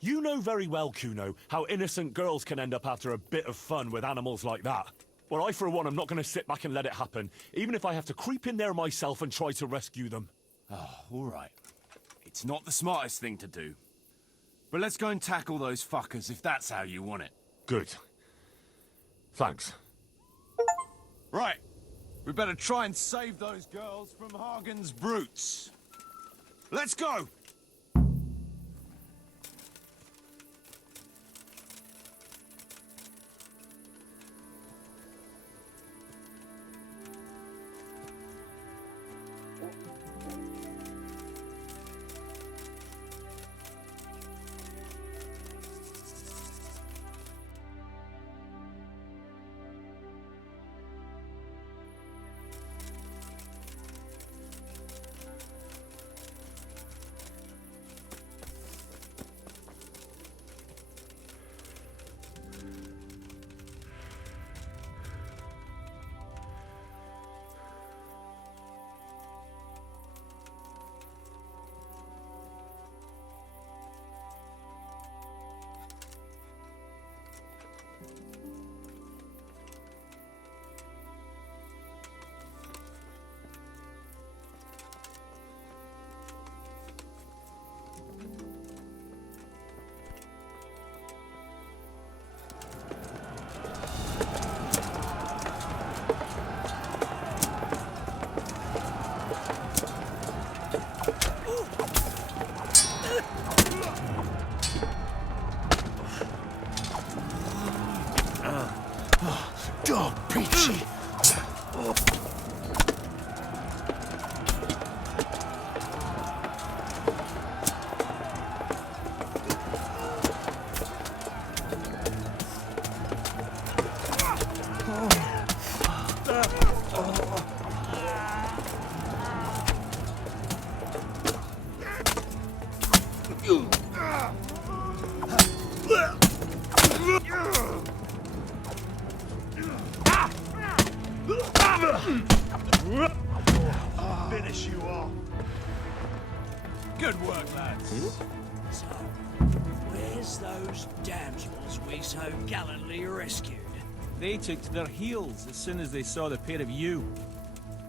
You know very well, Kuno, how innocent girls can end up after a bit of fun with animals like that. Well, I, for one, am not going to sit back and let it happen, even if I have to creep in there myself and try to rescue them. Oh, all right. It's not the smartest thing to do. But let's go and tackle those fuckers if that's how you want it. Good. Thanks. Right. We better try and save those girls from Hagen's brutes. Let's go! Finish you off. Good work, lads. So, where's those damsels we so gallantly rescued? They took to their heels as soon as they saw the pair of you.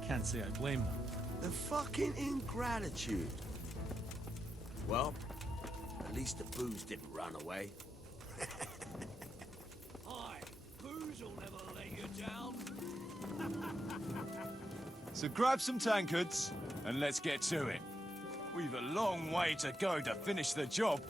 Can't say I blame them. The fucking ingratitude. Well, at least the booze didn't run away. Aye, booze will never let you down. So grab some tankards and let's get to it. We've a long way to go to finish the job.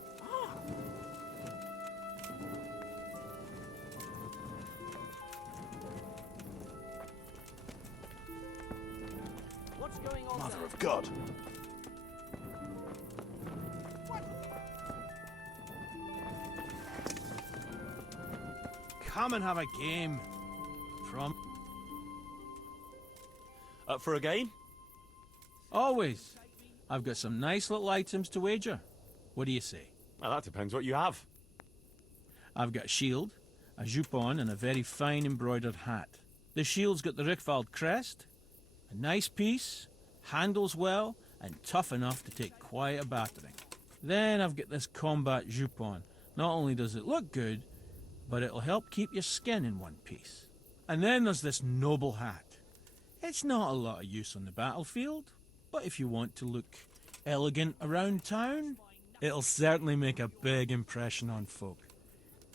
What's going on Mother there? of God. Come and have a game. Up for a game? Always. I've got some nice little items to wager. What do you say? Well, that depends what you have. I've got a shield, a jupon, and a very fine embroidered hat. The shield's got the Rychwald crest, a nice piece, handles well, and tough enough to take quite a battering. Then I've got this combat jupon. Not only does it look good, but it'll help keep your skin in one piece. And then there's this noble hat. It's not a lot of use on the battlefield, but if you want to look elegant around town, it'll certainly make a big impression on folk.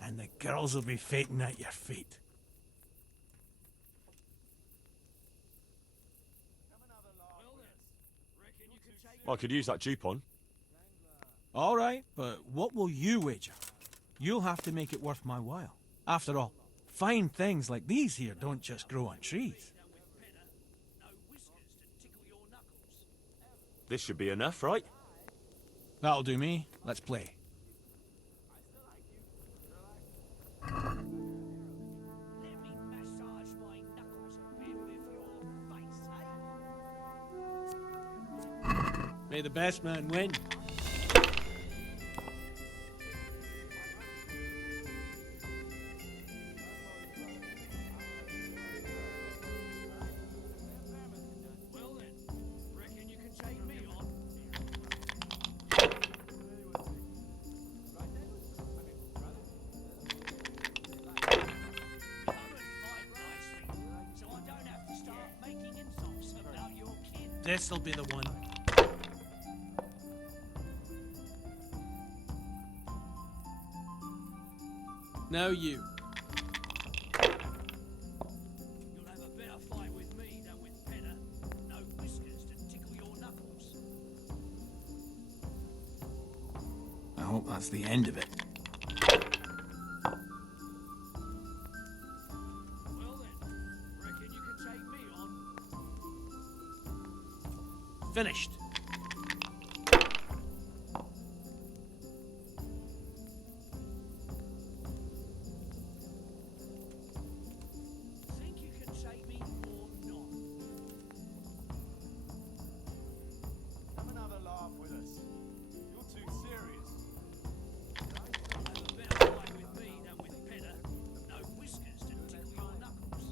And the girls will be fainting at your feet. I could use that Jupon. All right, but what will you wager? You'll have to make it worth my while. After all, fine things like these here don't just grow on trees. This should be enough, right? That'll do me. Let's play. Let me massage my knuckles a bit with your face, eh? May the best man win. Well then, reckon you can take me on? This'll be the one. Now you. You'll have a better fight with me than with Penner. No whiskers to tickle your knuckles. I hope that's the end of it. Well then, reckon you can take me on? Finished. Think you can take me or not? Have another laugh with us. You're too serious. You'll have a better fight with me than with Penner. No whiskers to tickle your knuckles.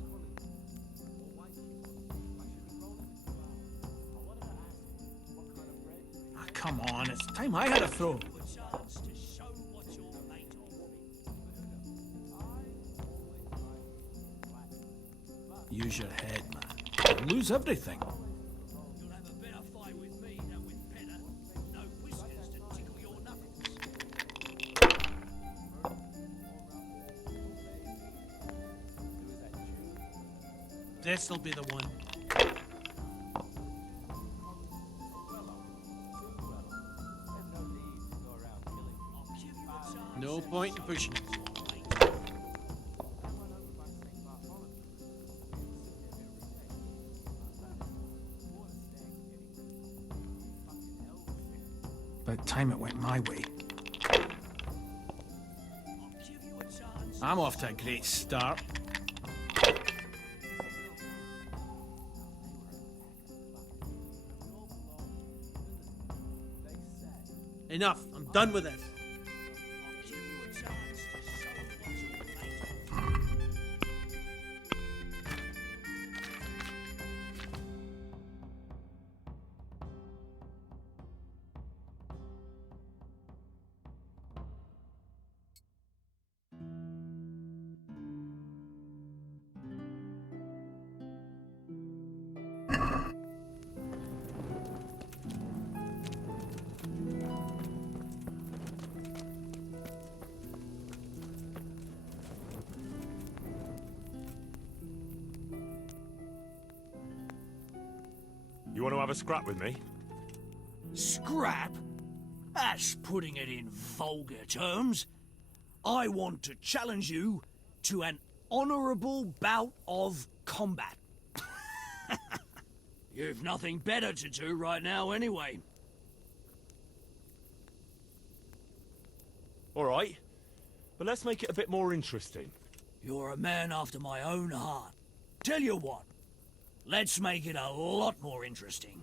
Ah, come on, it's time I had a throw. A chance to show what you're made of. Use your head, man. You'll lose everything. You'll have a better fight with me than with Penner. No whiskers to tickle your knuckles. This'll be the one. No point in pushing it. About time it went my way. I'm off to a great start. Enough. I'm done with this. You want to have a scrap with me? Scrap? That's putting it in vulgar terms. I want to challenge you to an honourable bout of combat. You've nothing better to do right now anyway. All right, but let's make it a bit more interesting. You're a man after my own heart. Tell you what, let's make it a lot more interesting.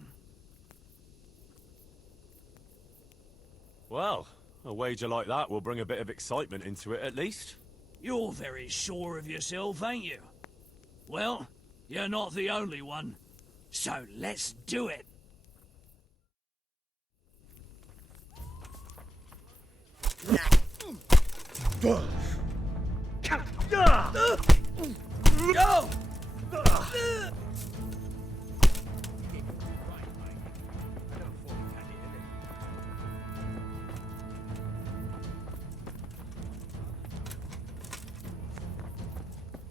Well, a wager like that will bring a bit of excitement into it, at least. You're very sure of yourself, ain't you? Well, you're not the only one. So let's do it.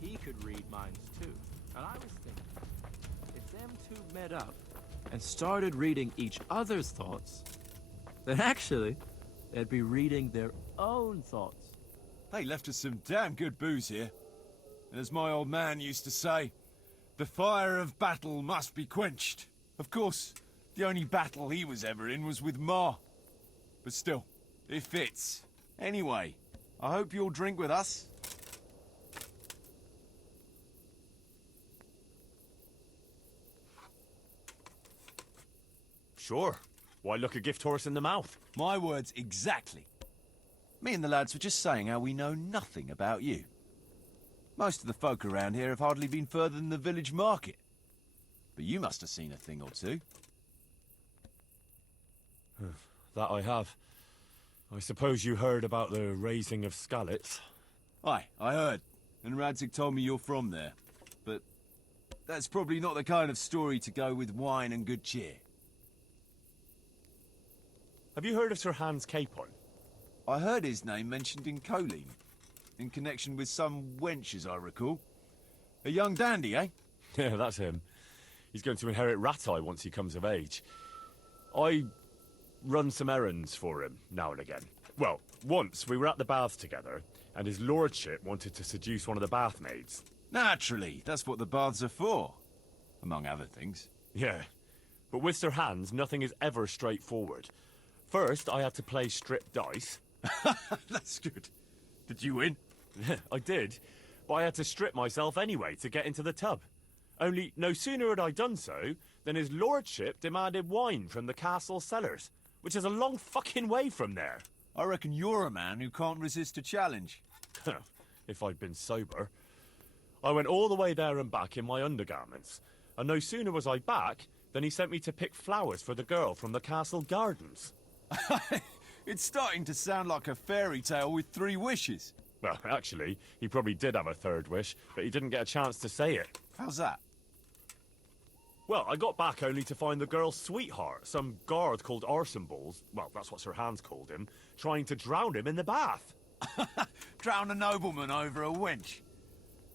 He could read minds too, and I was thinking, if them two met up and started reading each other's thoughts, then actually, they'd be reading their own thoughts. They left us some damn good booze here. And as my old man used to say, the fire of battle must be quenched. Of course, the only battle he was ever in was with Ma. But still, it fits. Anyway, I hope you'll drink with us. Sure. Why look a gift horse in the mouth? My words exactly. Me and the lads were just saying how we know nothing about you. Most of the folk around here have hardly been further than the village market. But you must have seen a thing or two. That I have. I suppose you heard about the raising of Skalitz. Aye, I heard. And Radzig told me you're from there. But That's probably not the kind of story to go with wine and good cheer. Have you heard of Sir Hans Capon? I heard his name mentioned in Colleen, in connection with some wench, as I recall. A young dandy, eh? Yeah, that's him. He's going to inherit Rattay once he comes of age. I run some errands for him now and again. Well, once we were at the baths together, and his lordship wanted to seduce one of the bath maids. Naturally, that's what the baths are for, among other things. Yeah, but with Sir Hans, nothing is ever straightforward. First, I had to play strip dice. That's good. Did you win? I did, but I had to strip myself anyway to get into the tub. Only no sooner had I done so than his lordship demanded wine from the castle cellars, which is a long fucking way from there. I reckon you're a man who can't resist a challenge. If I'd been sober. I went all the way there and back in my undergarments, and no sooner was I back than he sent me to pick flowers for the girl from the castle gardens. It's starting to sound like a fairy tale with 3 wishes. Well, actually, he probably did have a third wish, but he didn't get a chance to say it. How's that? Well, I got back only to find the girl's sweetheart, some guard called Arson Balls, well, that's what Sir Hans called him, trying to drown him in the bath. Drown a nobleman over a wench.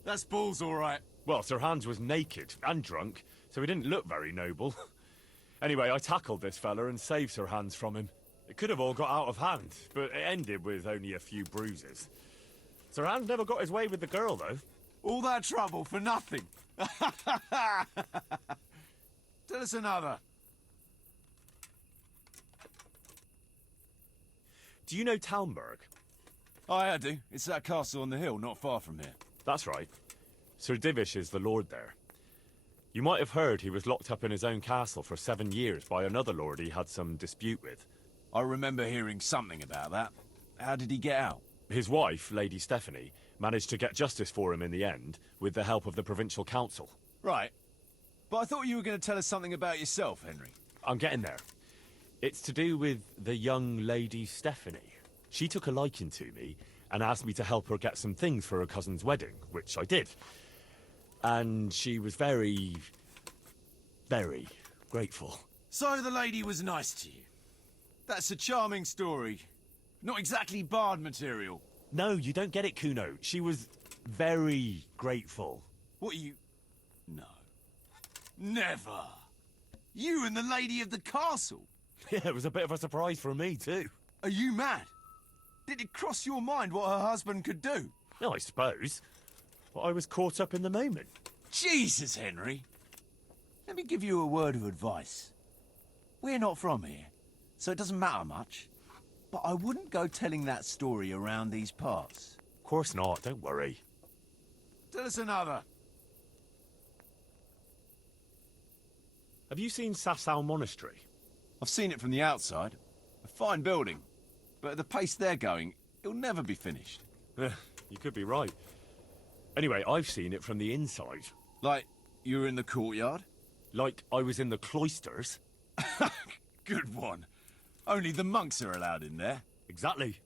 That's balls, all right. Well, Sir Hans was naked and drunk, so he didn't look very noble. Anyway, I tackled this fella and saved Sir Hans from him. It could have all got out of hand, but it ended with only a few bruises. Sir Hans never got his way with the girl, though. All that trouble for nothing. Tell us another. Do you know Talmberg? I do. It's that castle on the hill, not far from here. That's right. Sir Divish is the lord there. You might have heard he was locked up in his own castle for 7 years by another lord he had some dispute with. I remember hearing something about that. How did he get out? His wife, Lady Stephanie, managed to get justice for him in the end, with the help of the provincial council. Right. But I thought you were going to tell us something about yourself, Henry. I'm getting there. It's to do with the young Lady Stephanie. She took a liking to me and asked me to help her get some things for her cousin's wedding, which I did. And she was very, very grateful. So the lady was nice to you. That's a charming story. Not exactly bard material. No, you don't get it, Kuno. She was very grateful. What are you... No. Never. You and the lady of the castle. Yeah, it was a bit of a surprise for me, too. Are you mad? Did it cross your mind what her husband could do? No, I suppose. But I was caught up in the moment. Jesus, Henry. Let me give you a word of advice. We're not from here, so it doesn't matter much. But I wouldn't go telling that story around these parts. Of course not, don't worry. Tell us another. Have you seen Sasau Monastery? I've seen it from the outside. A fine building. But at the pace they're going, it'll never be finished. You could be right. Anyway, I've seen it from the inside. Like, you were in the courtyard? Like I was in the cloisters. Good one. Only the monks are allowed in there. Exactly.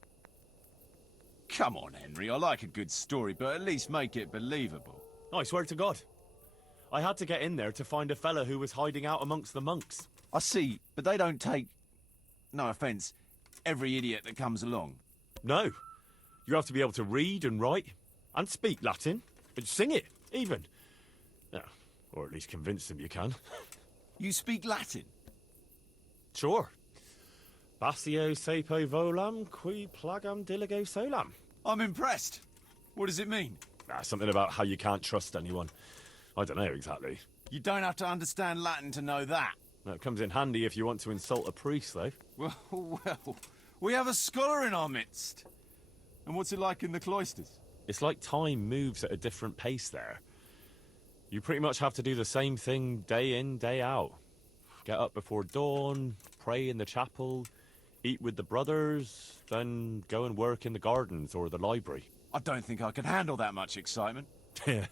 Come on, Henry. I like a good story, but at least make it believable. I swear to God. I had to get in there to find a fella who was hiding out amongst the monks. I see, but they don't take, no offence, every idiot that comes along. No. You have to be able to read and write, and speak Latin, and sing it, even. Yeah, or at least convince them you can. You speak Latin? Sure. Basio sepo volam, qui plagam diligo solam. I'm impressed. What does it mean? Something about how you can't trust anyone. I don't know exactly. You don't have to understand Latin to know that. That comes in handy if you want to insult a priest, though. Well, we have a scholar in our midst. And what's it like in the cloisters? It's like time moves at a different pace there. You pretty much have to do the same thing day in, day out. Get up before dawn, pray in the chapel, eat with the brothers, then go and work in the gardens or the library. I don't think I could handle that much excitement. Yeah.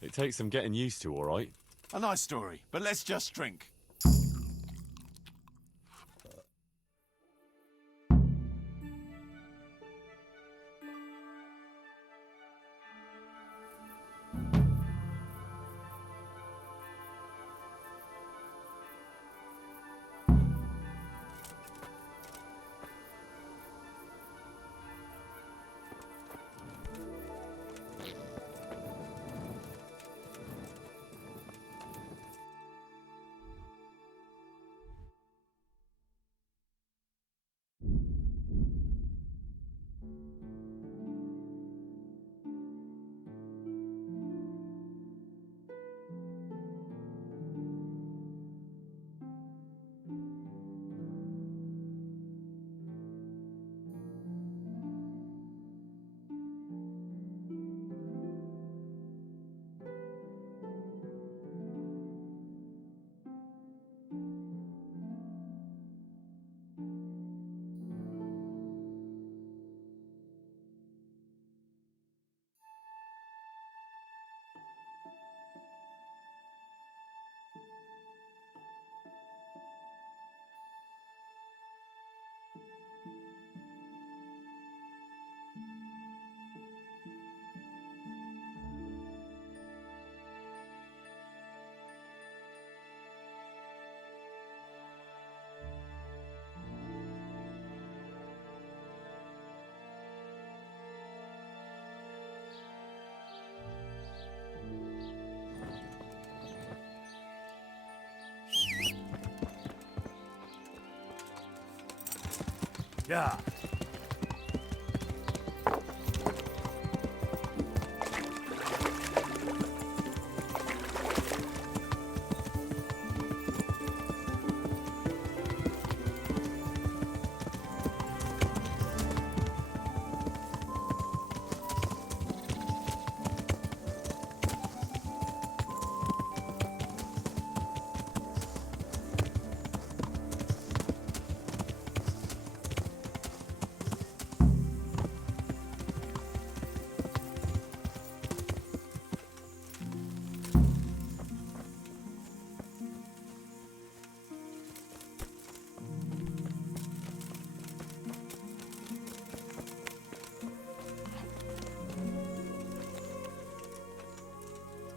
It takes some getting used to, all right? A nice story, but let's just drink. Yeah.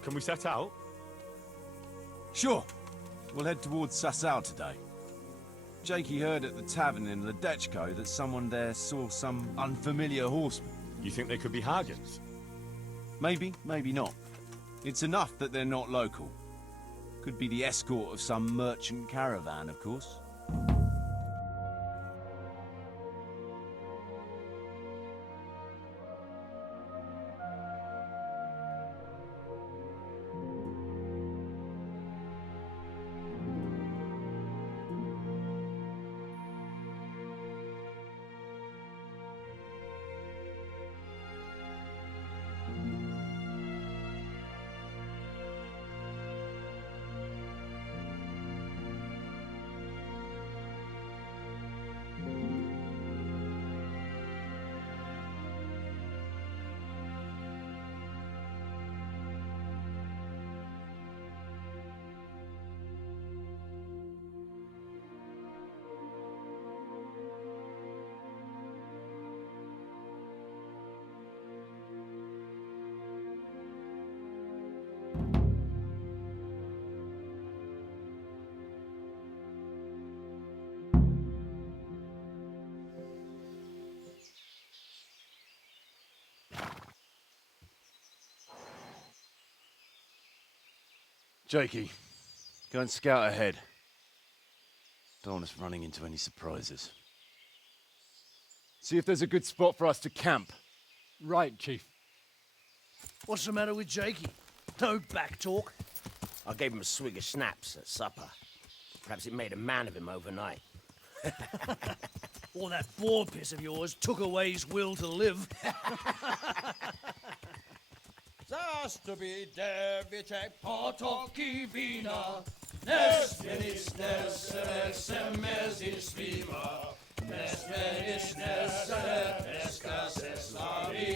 Can we set out? Sure. We'll head towards Sasau today. Jakey heard at the tavern in Ledechko that someone there saw some unfamiliar horsemen. You think they could be Hagens? Maybe, maybe not. It's enough that they're not local. Could be the escort of some merchant caravan, of course. Jakey, go and scout ahead. Don't want us running into any surprises. See if there's a good spot for us to camp. Right, Chief. What's the matter with Jakey? No back talk. I gave him a swig of schnapps at supper. Perhaps it made a man of him overnight. Or that boar piss of yours took away his will to live. Zastupi device potoki vina, nes venis nes semezis vima, nes venis nes eskas eslavi,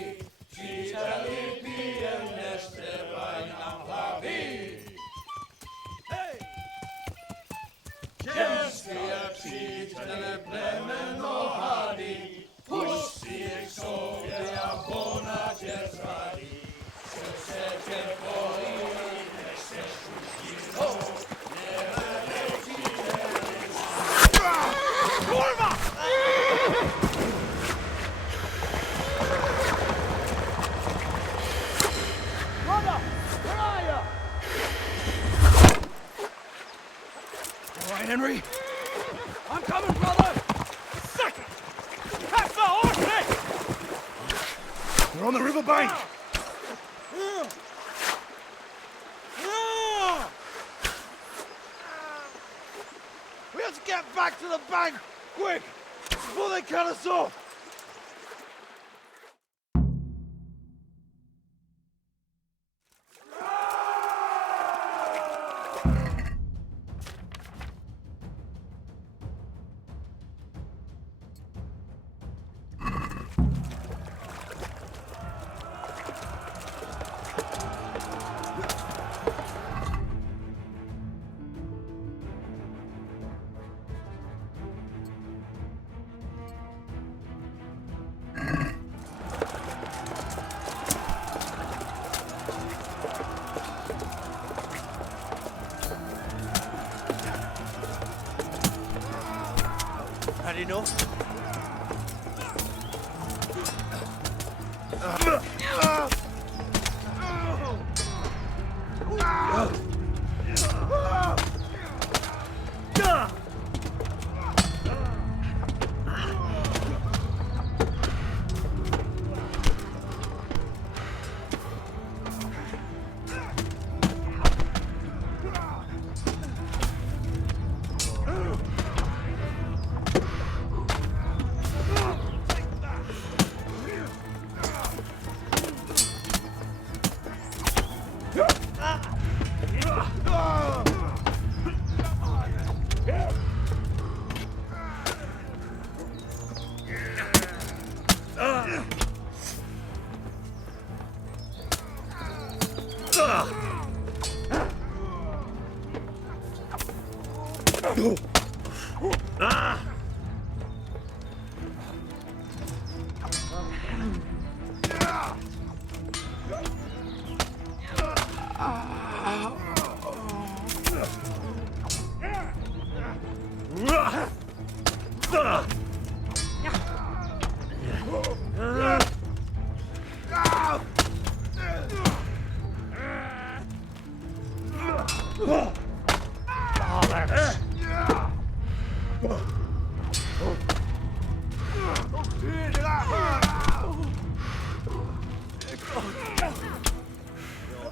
citali piem nes tevainam plavi. Hey! Genstia citale plemeno hadi, pusti exovia bona gesradi. All right, Henry. I'm coming, brother. Second! Pass the horse! We're on the river bank! We have to get back to the bank, quick, before they cut us off. Had enough?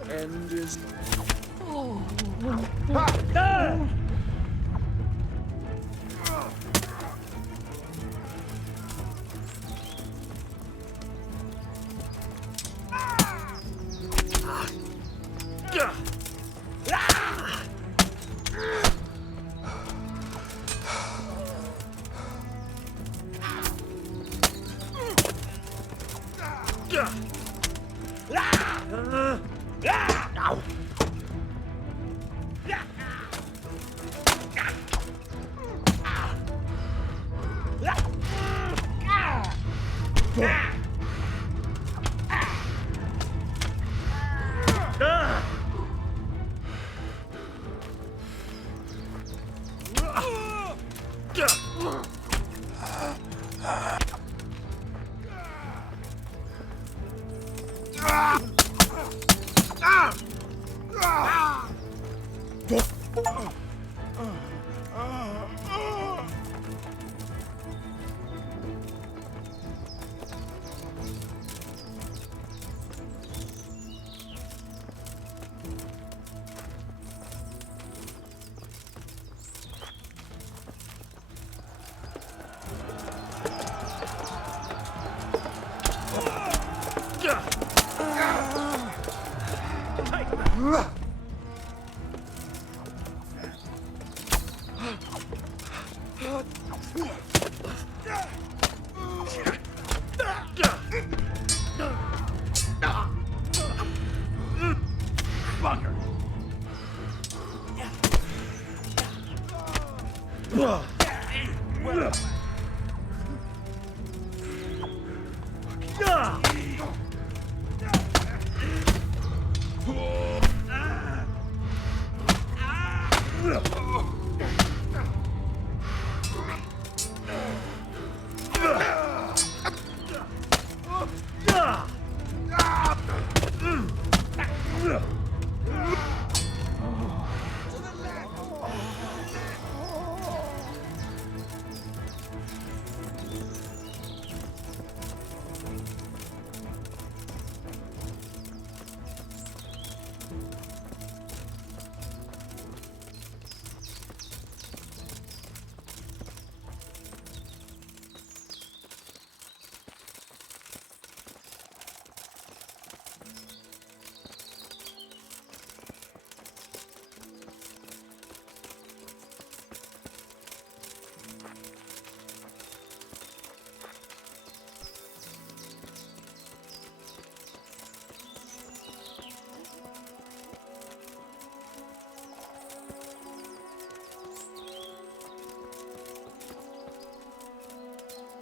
End is.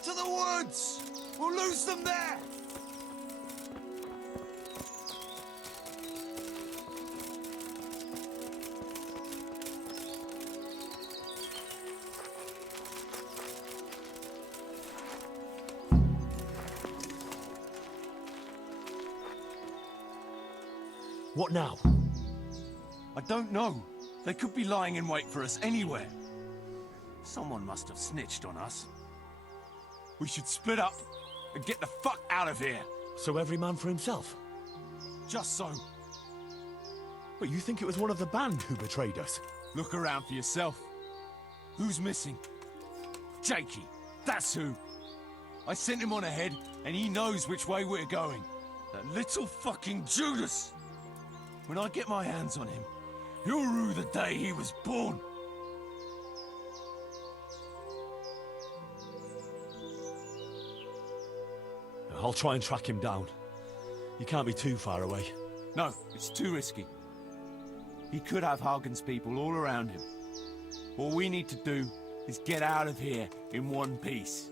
To the woods! We'll lose them there! What now? I don't know. They could be lying in wait for us anywhere. Someone must have snitched on us. We should split up and get the fuck out of here. So every man for himself? Just so. But you think it was one of the band who betrayed us? Look around for yourself. Who's missing? Jakey. That's who. I sent him on ahead, and he knows which way we're going. That little fucking Judas! When I get my hands on him, he'll rue the day he was born. I'll try and track him down. You can't be too far away. No, it's too risky. He could have Hagen's people all around him. All we need to do is get out of here in one piece.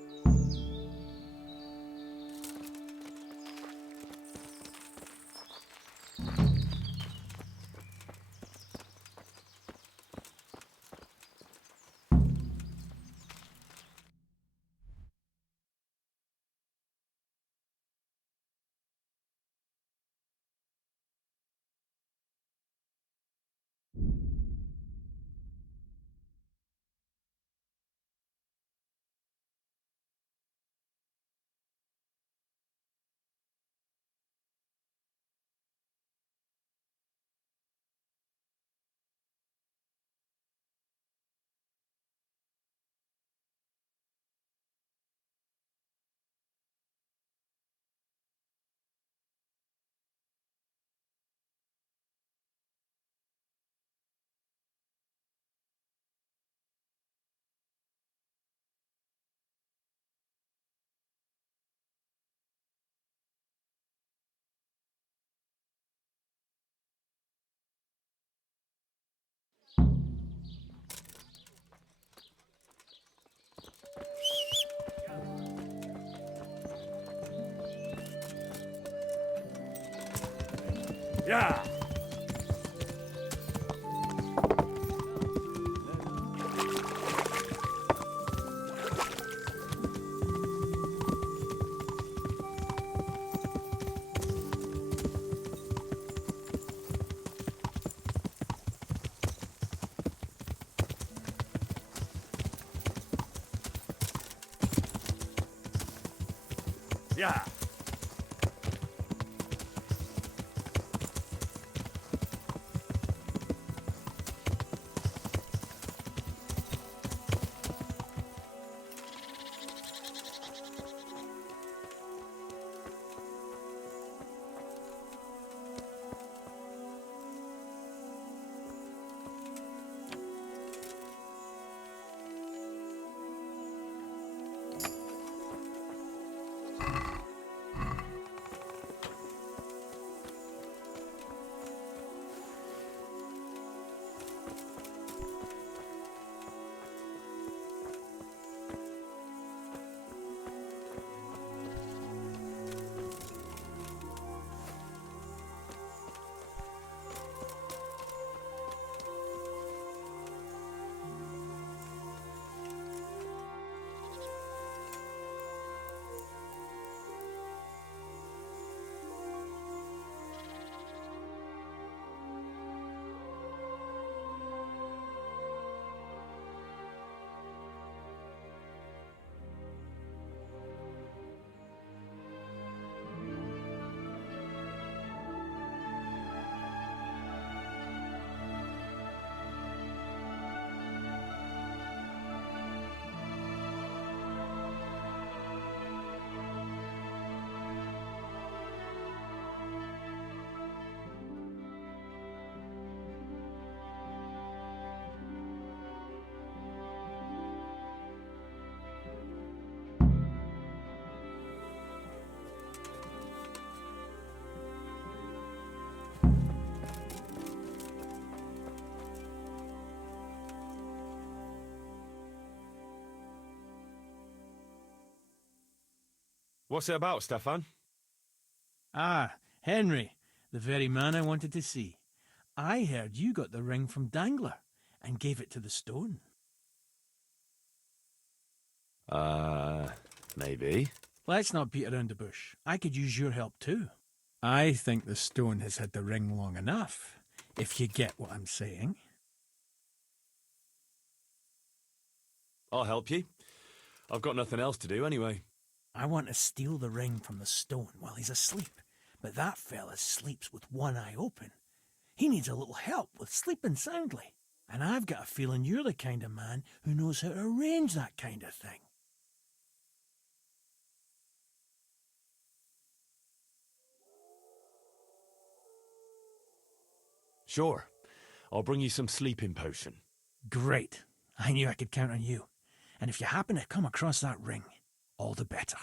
Yeah. Yeah. What's it about, Stefan? Ah, Henry, the very man I wanted to see. I heard you got the ring from Dangler and gave it to the stone. Maybe. Let's not beat around the bush. I could use your help too. I think the stone has had the ring long enough, if you get what I'm saying. I'll help you. I've got nothing else to do anyway. I want to steal the ring from the stone while he's asleep, but that fella sleeps with one eye open. He needs a little help with sleeping soundly, and I've got a feeling you're the kind of man who knows how to arrange that kind of thing. Sure. I'll bring you some sleeping potion. Great. I knew I could count on you. And if you happen to come across that ring, all the better.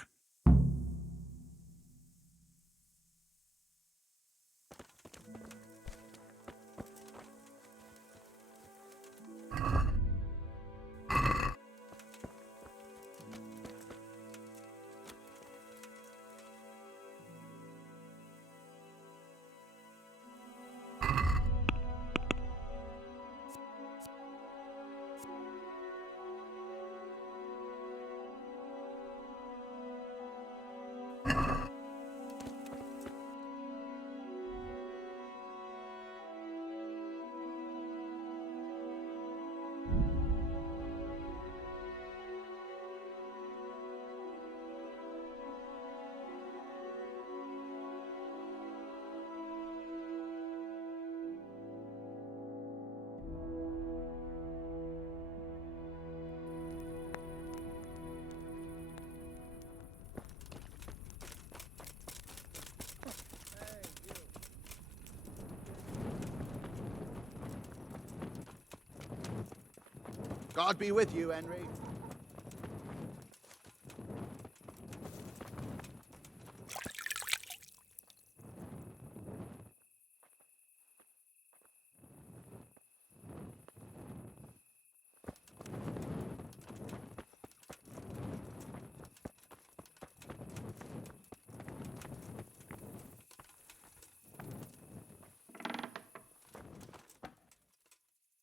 God be with you, Henry.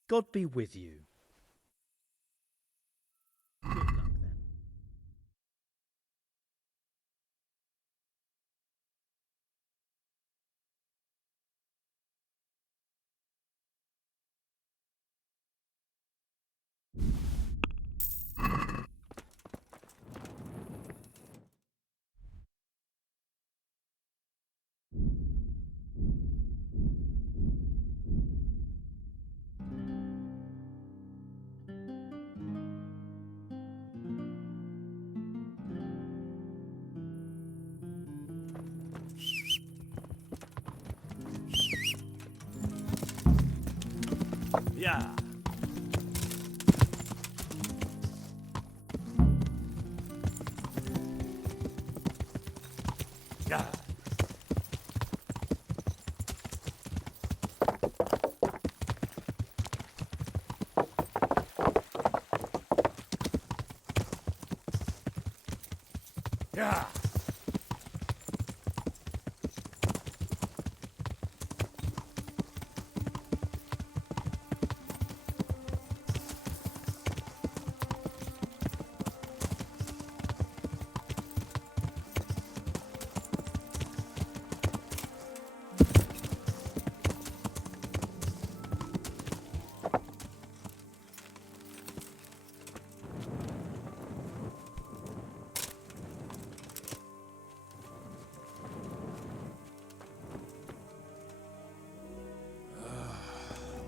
God be with you. Good luck then. Yeah. Yeah. Yeah.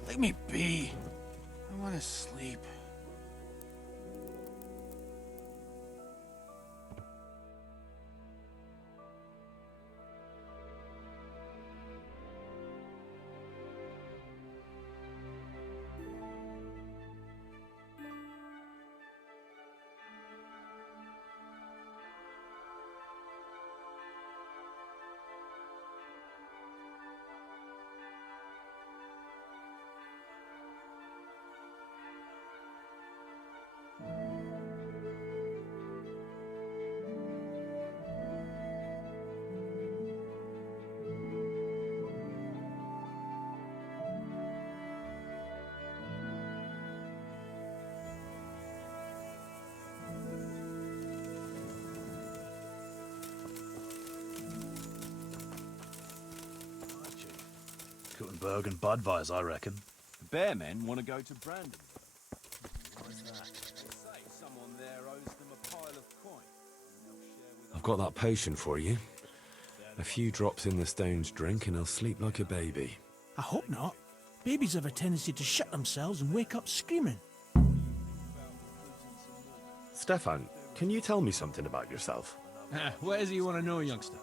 Let me be. I want to sleep. Kuttenberg and Budweis, I reckon. The bear men want to go to Brandenburg. Why's that? They say someone there owes them a pile of coin. I've got that potion for you. A few drops in the stone's drink and he'll sleep like a baby. I hope not. Babies have a tendency to shit themselves and wake up screaming. Stefan, can you tell me something about yourself? What is it you want to know, youngster?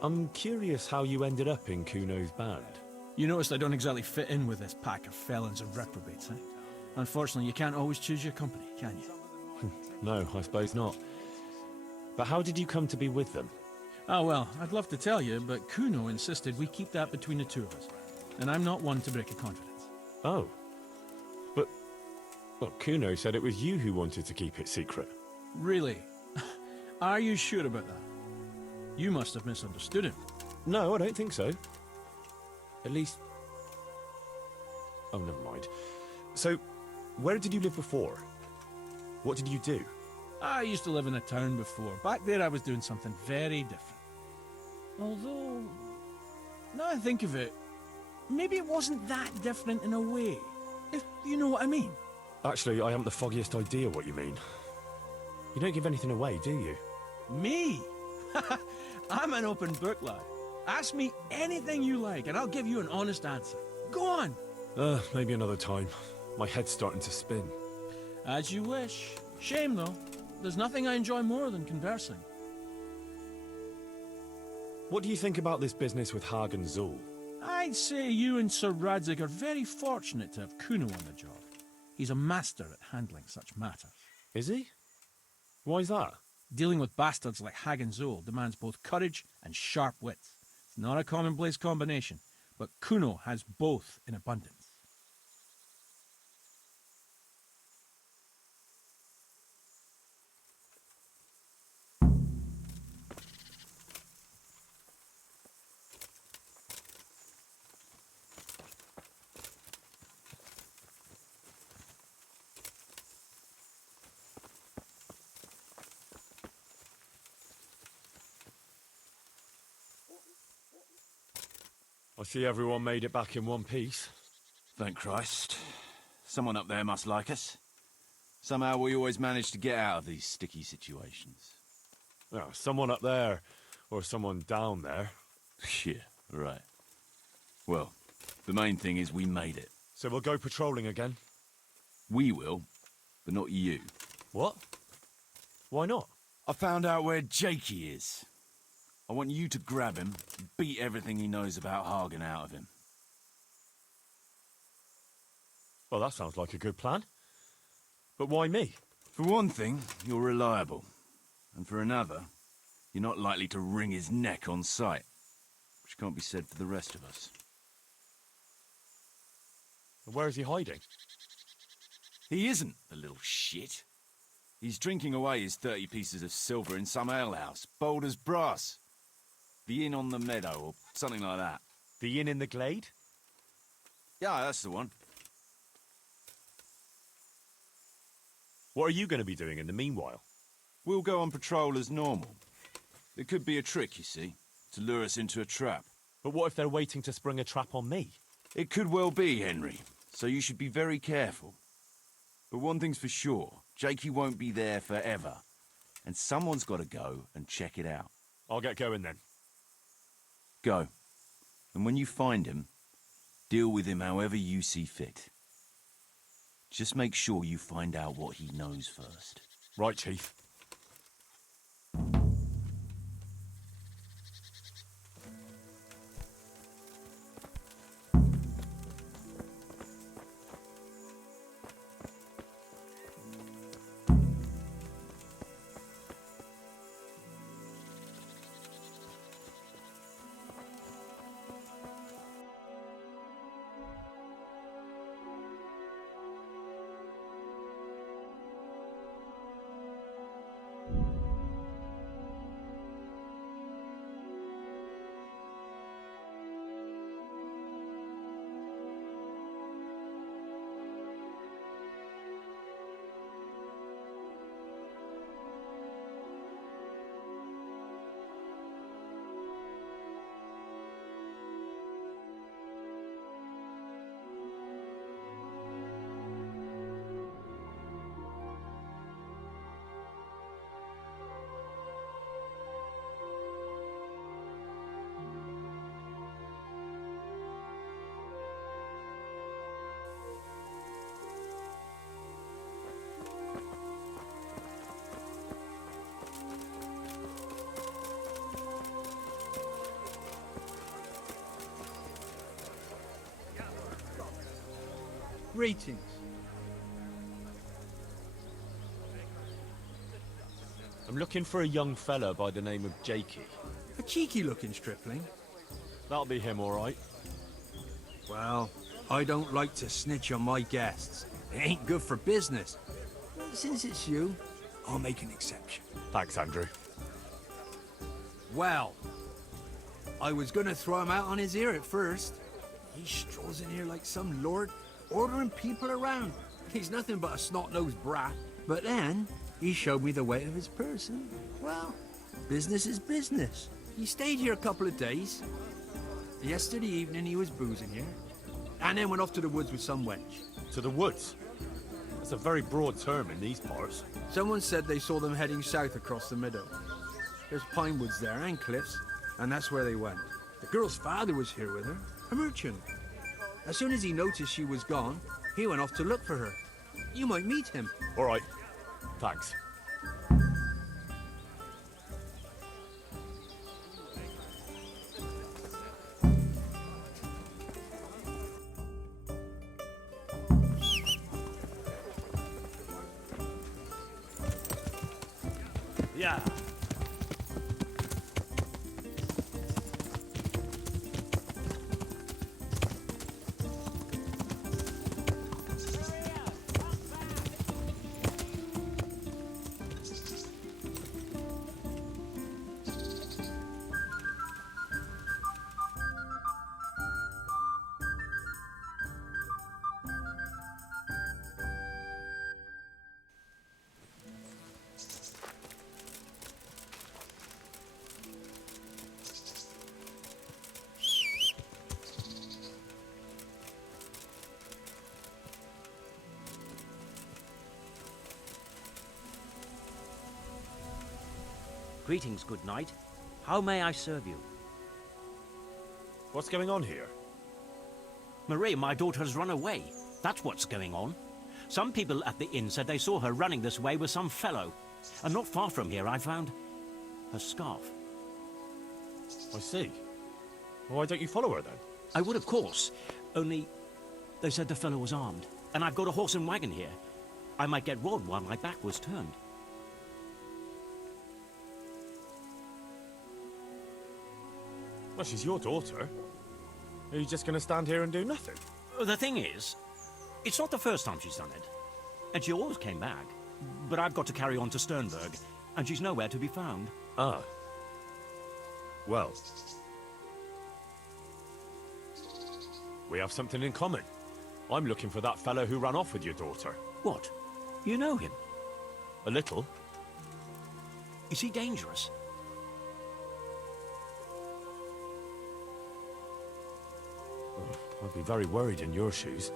I'm curious how you ended up in Kuno's band. You noticed I don't exactly fit in with this pack of felons and reprobates, eh? Unfortunately, you can't always choose your company, can you? No, I suppose not. But how did you come to be with them? Ah, well, I'd love to tell you, but Kuno insisted we keep that between the two of us. And I'm not one to break a confidence. Oh. But, well, Kuno said it was you who wanted to keep it secret. Really? Are you sure about that? You must have misunderstood him. No, I don't think so. At least... Oh, never mind. So, where did you live before? What did you do? I used to live in a town before. Back there I was doing something very different. Although, now I think of it, maybe it wasn't that different in a way. If you know what I mean. Actually, I haven't the foggiest idea what you mean. You don't give anything away, do you? Me? I'm an open book, lad. Ask me anything you like, and I'll give you an honest answer. Go on. Maybe another time. My head's starting to spin. As you wish. Shame, though. There's nothing I enjoy more than conversing. What do you think about this business with Hagen Zul? I'd say you and Sir Radzig are very fortunate to have Kuno on the job. He's a master at handling such matters. Is he? Why's that? Dealing with bastards like Hag and Zoel demands both courage and sharp wits. It's not a commonplace combination, but Kuno has both in abundance. I see everyone made it back in one piece. Thank Christ. Someone up there must like us. Somehow we always manage to get out of these sticky situations. Well, someone up there, or someone down there. Yeah, right. Well, the main thing is we made it. So we'll go patrolling again? We will, but not you. What? Why not? I found out where Jakey is. I want you to grab him, and beat everything he knows about Hagen out of him. Well, that sounds like a good plan. But why me? For one thing, you're reliable. And for another, you're not likely to wring his neck on sight. Which can't be said for the rest of us. Where is he hiding? He isn't, the little shit. He's drinking away his 30 pieces of silver in some alehouse, bold as brass. The inn on the meadow, or something like that. The inn in the glade? Yeah, that's the one. What are you going to be doing in the meanwhile? We'll go on patrol as normal. There could be a trick, you see, to lure us into a trap. But what if they're waiting to spring a trap on me? It could well be, Henry, so you should be very careful. But one thing's for sure, Jakey won't be there forever. And someone's got to go and check it out. I'll get going then. Go. And when you find him, deal with him however you see fit. Just make sure you find out what he knows first. Right, Chief. Greetings. I'm looking for a young fella by the name of Jakey. A cheeky-looking stripling. That'll be him, all right. Well, I don't like to snitch on my guests. It ain't good for business. But since it's you, I'll make an exception. Thanks, Andrew. Well, I was gonna throw him out on his ear at first. He strolls in here like some lord, ordering people around. He's nothing but a snot-nosed brat. But then, he showed me the weight of his person. Well, business is business. He stayed here a couple of days. Yesterday evening he was boozing here. And then went off to the woods with some wench. To the woods? That's a very broad term in these parts. Someone said they saw them heading south across the meadow. There's pine woods there and cliffs, and that's where they went. The girl's father was here with her, a merchant. As soon as he noticed she was gone, he went off to look for her. You might meet him. All right. Thanks. Yeah. Greetings, good knight. How may I serve you? What's going on here? Marie, my daughter has run away. That's what's going on. Some people at the inn said they saw her running this way with some fellow. And not far from here, I found her scarf. I see. Why don't you follow her then? I would, of course. Only they said the fellow was armed. And I've got a horse and wagon here. I might get robbed while my back was turned. Well, she's your daughter. Are you just going to stand here and do nothing? The thing is, it's not the first time she's done it. And she always came back. But I've got to carry on to Sternberg, and she's nowhere to be found. Ah. Well. We have something in common. I'm looking for that fellow who ran off with your daughter. What? You know him? A little. Is he dangerous? I'd be very worried in your shoes.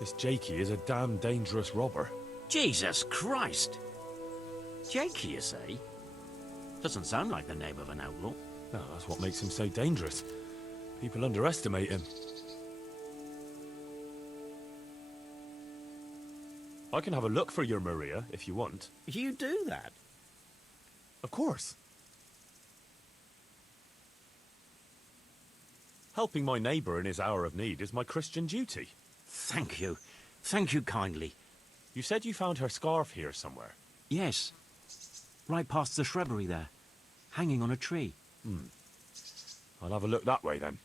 This Jakey is a damn dangerous robber. Jesus Christ! Jakey, you say? Doesn't sound like the name of an outlaw. No, that's what makes him so dangerous. People underestimate him. I can have a look for your Maria, if you want. You do that? Of course. Helping my neighbour in his hour of need is my Christian duty. Thank you. Thank you kindly. You said you found her scarf here somewhere? Yes. Right past the shrubbery there. Hanging on a tree. I'll have a look that way then.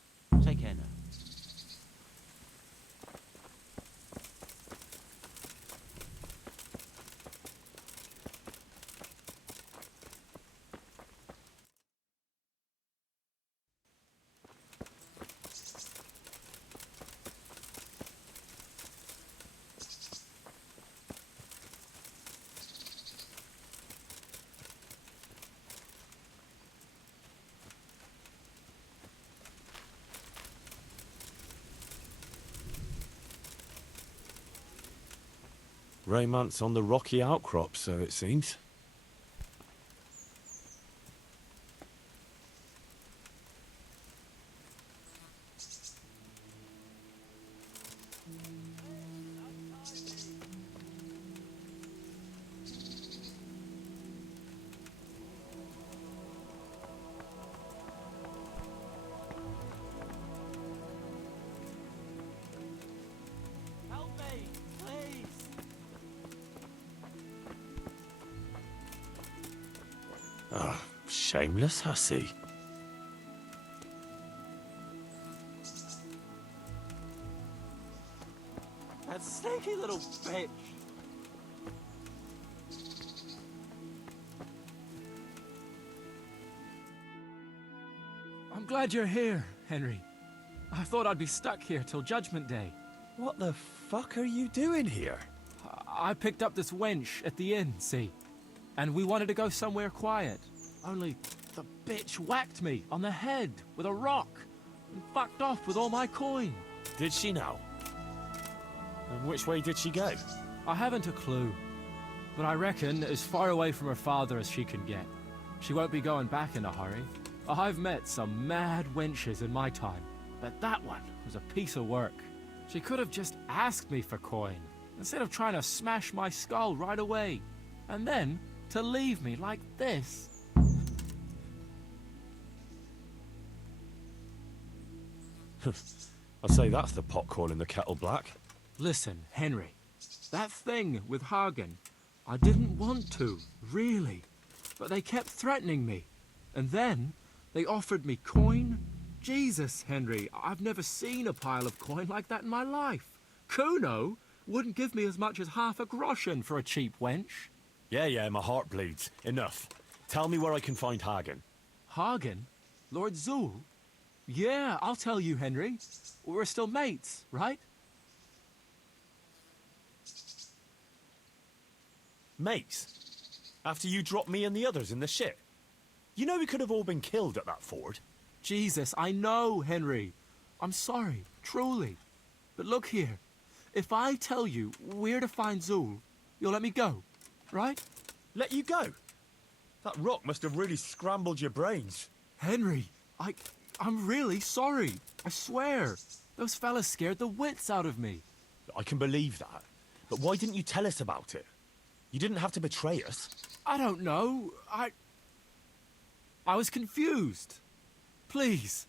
Take care now. Raymond's on the rocky outcrop, so it seems. Ah, shameless hussy. That sneaky little bitch. I'm glad you're here, Henry. I thought I'd be stuck here till Judgment Day. What the fuck are you doing here? I picked up this wench at the inn, see? And we wanted to go somewhere quiet. Only the bitch whacked me on the head with a rock and fucked off with all my coin. Did she now? And which way did she go? I haven't a clue, but I reckon as far away from her father as she can get. She won't be going back in a hurry. I've met some mad wenches in my time, but that one was a piece of work. She could have just asked me for coin, instead of trying to smash my skull right away. And then to leave me like this. I'd say that's the pot calling the kettle black. Listen, Henry, that thing with Hagen, I didn't want to, really. but they kept threatening me. And then they offered me coin. Jesus, Henry, I've never seen a pile of coin like that in my life. Kuno wouldn't give me as much as half a groschen for a cheap wench. Yeah, my heart bleeds. Enough. Tell me where I can find Hagen. Hagen? Lord Zul? Yeah, I'll tell you, Henry. We're still mates, right? Mates? After you dropped me and the others in the ship? You know we could have all been killed at that ford. Jesus, I know, Henry. I'm sorry, truly. But look here. If I tell you where to find Zul, you'll let me go, right? Let you go? That rock must have really scrambled your brains. Henry, I'm really sorry. I swear. Those fellas scared the wits out of me. I can believe that. But why didn't you tell us about it? You didn't have to betray us. I don't know. I was confused. Please,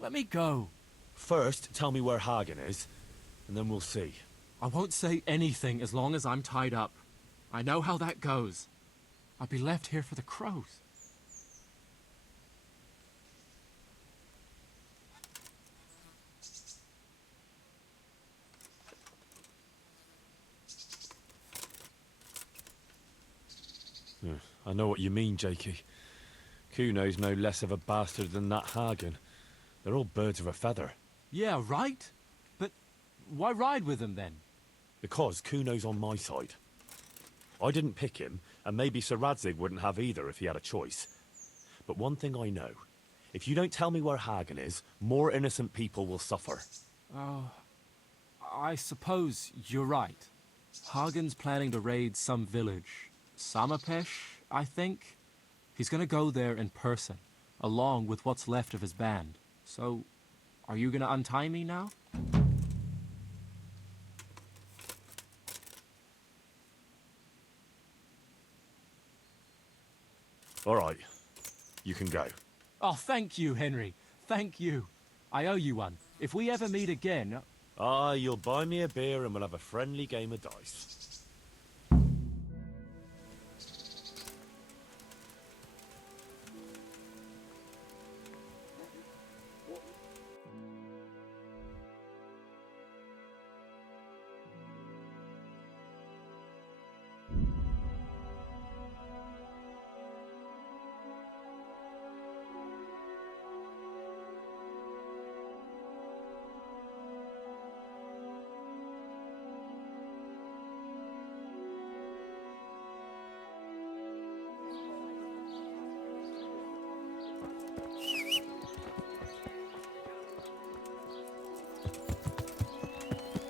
let me go. First, tell me where Hagen is, and then we'll see. I won't say anything as long as I'm tied up. I know how that goes. I'll be left here for the crows. I know what you mean, Jakey. Kuno's no less of a bastard than that Hagen. They're all birds of a feather. Yeah, right? But why ride with them then? Because Kuno's on my side. I didn't pick him, and maybe Sir Radzig wouldn't have either if he had a choice. But one thing I know. If you don't tell me where Hagen is, more innocent people will suffer. Oh, I suppose you're right. Hagen's planning to raid some village. Samapesh, I think. He's gonna go there in person, along with what's left of his band. So, are you gonna untie me now? All right. You can go. Oh, thank you, Henry. Thank you. I owe you one. If we ever meet again... You'll buy me a beer and we'll have a friendly game of dice.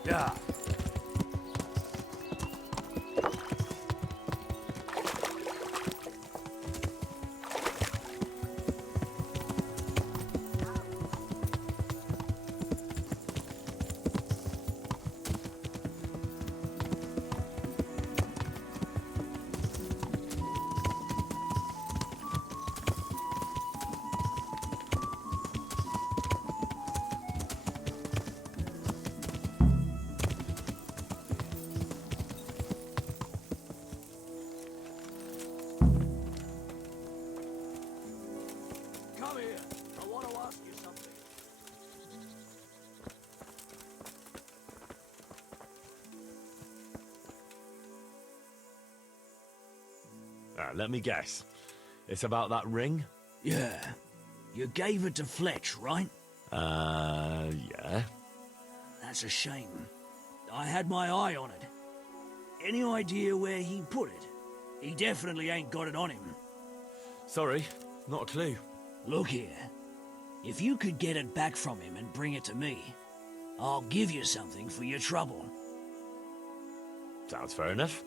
Yeah. Come here. I want to ask you something. Let me guess. It's about that ring? Yeah. You gave it to Fletch, right? Yeah. That's a shame. I had my eye on it. Any idea where he put it? He definitely ain't got it on him. Sorry, not a clue. Look here. If you could get it back from him and bring it to me, I'll give you something for your trouble. Sounds fair enough.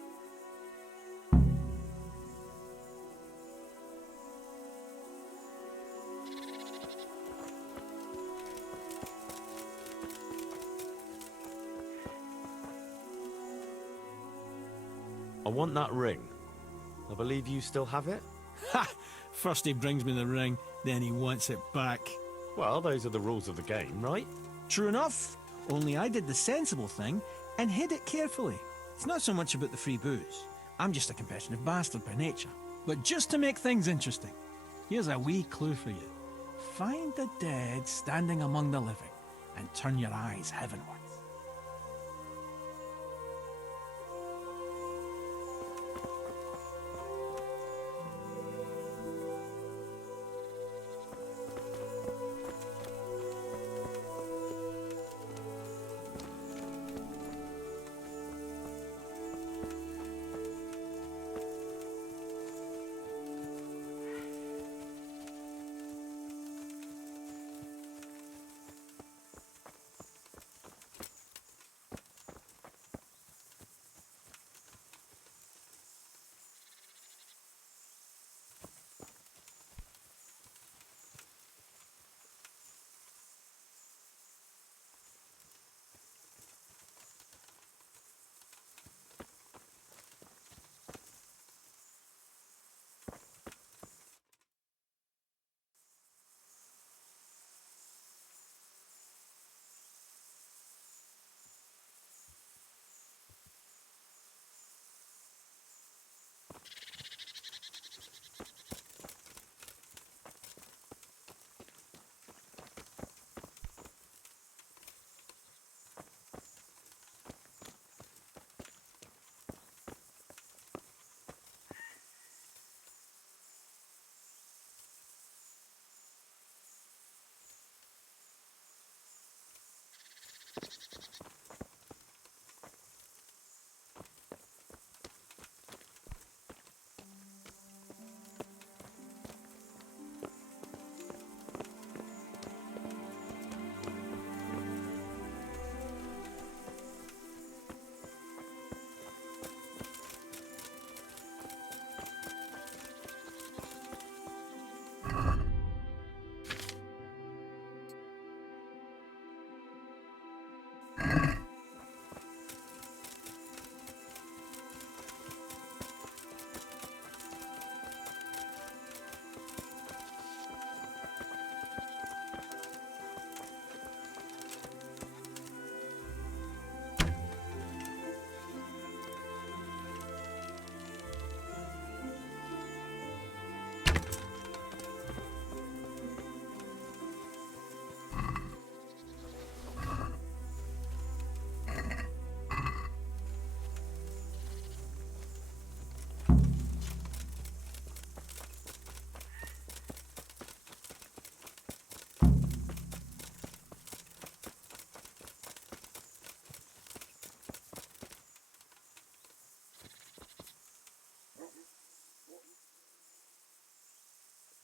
I want that ring. I believe you still have it? Ha! First he brings me the ring, then he wants it back. Well, those are the rules of the game, right? True enough. Only I did the sensible thing and hid it carefully. It's not so much about the free booze. I'm just a competitive bastard by nature. But just to make things interesting, here's a wee clue for you. Find the dead standing among the living, and turn your eyes heavenwards.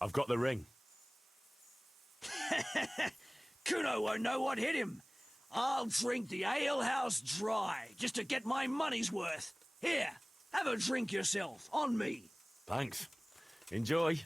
I've got the ring. Kuno won't know what hit him. I'll drink the alehouse dry, just to get my money's worth. Here, have a drink yourself, on me. Thanks. Enjoy.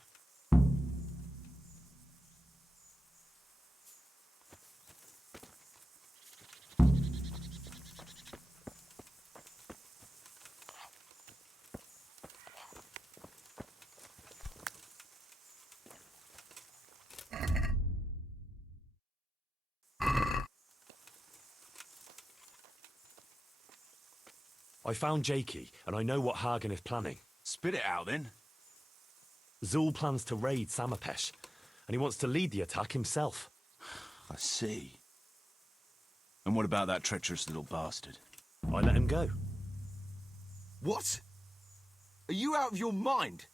I found Jakey, and I know what Hagen is planning. Spit it out, then. Zul plans to raid Samapesh, and he wants to lead the attack himself. I see. And what about that treacherous little bastard? I let him go. What? Are you out of your mind?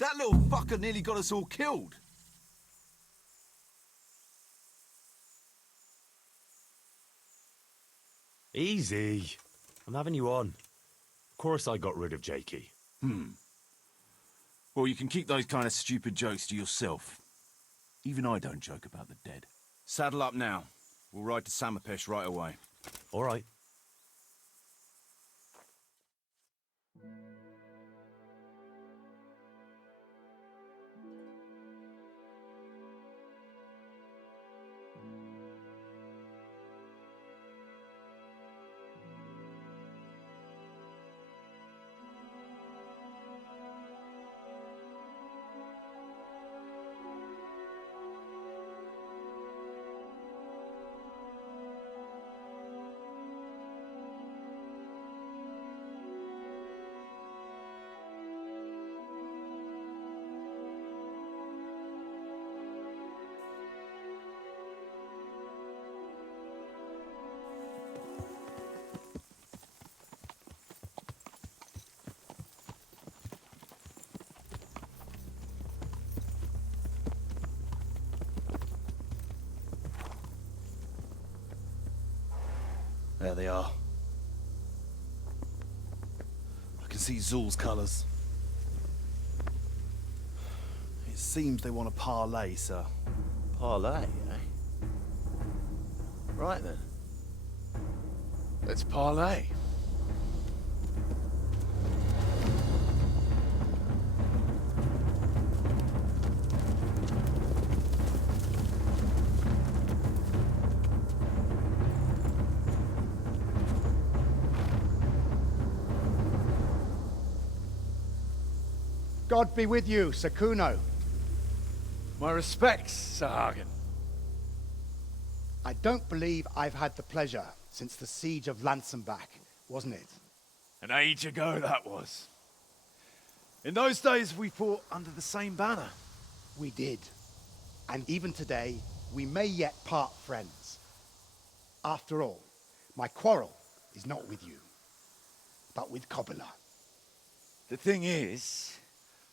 That little fucker nearly got us all killed. Easy. I'm having you on. Of course I got rid of Jakey. Well, you can keep those kind of stupid jokes to yourself. Even I don't joke about the dead. Saddle up now. We'll ride to Samapesh right away. All right. There they are. I can see Zul's colours. It seems they want a parley, sir. Parlay, eh? Right then. Let's parlay. God be with you, Sir Kuno. My respects, Sir Hagen. I don't believe I've had the pleasure since the siege of Lansenbach, wasn't it? An age ago that was. In those days, we fought under the same banner. We did. And even today, we may yet part friends. After all, my quarrel is not with you, but with Kobyla. The thing is,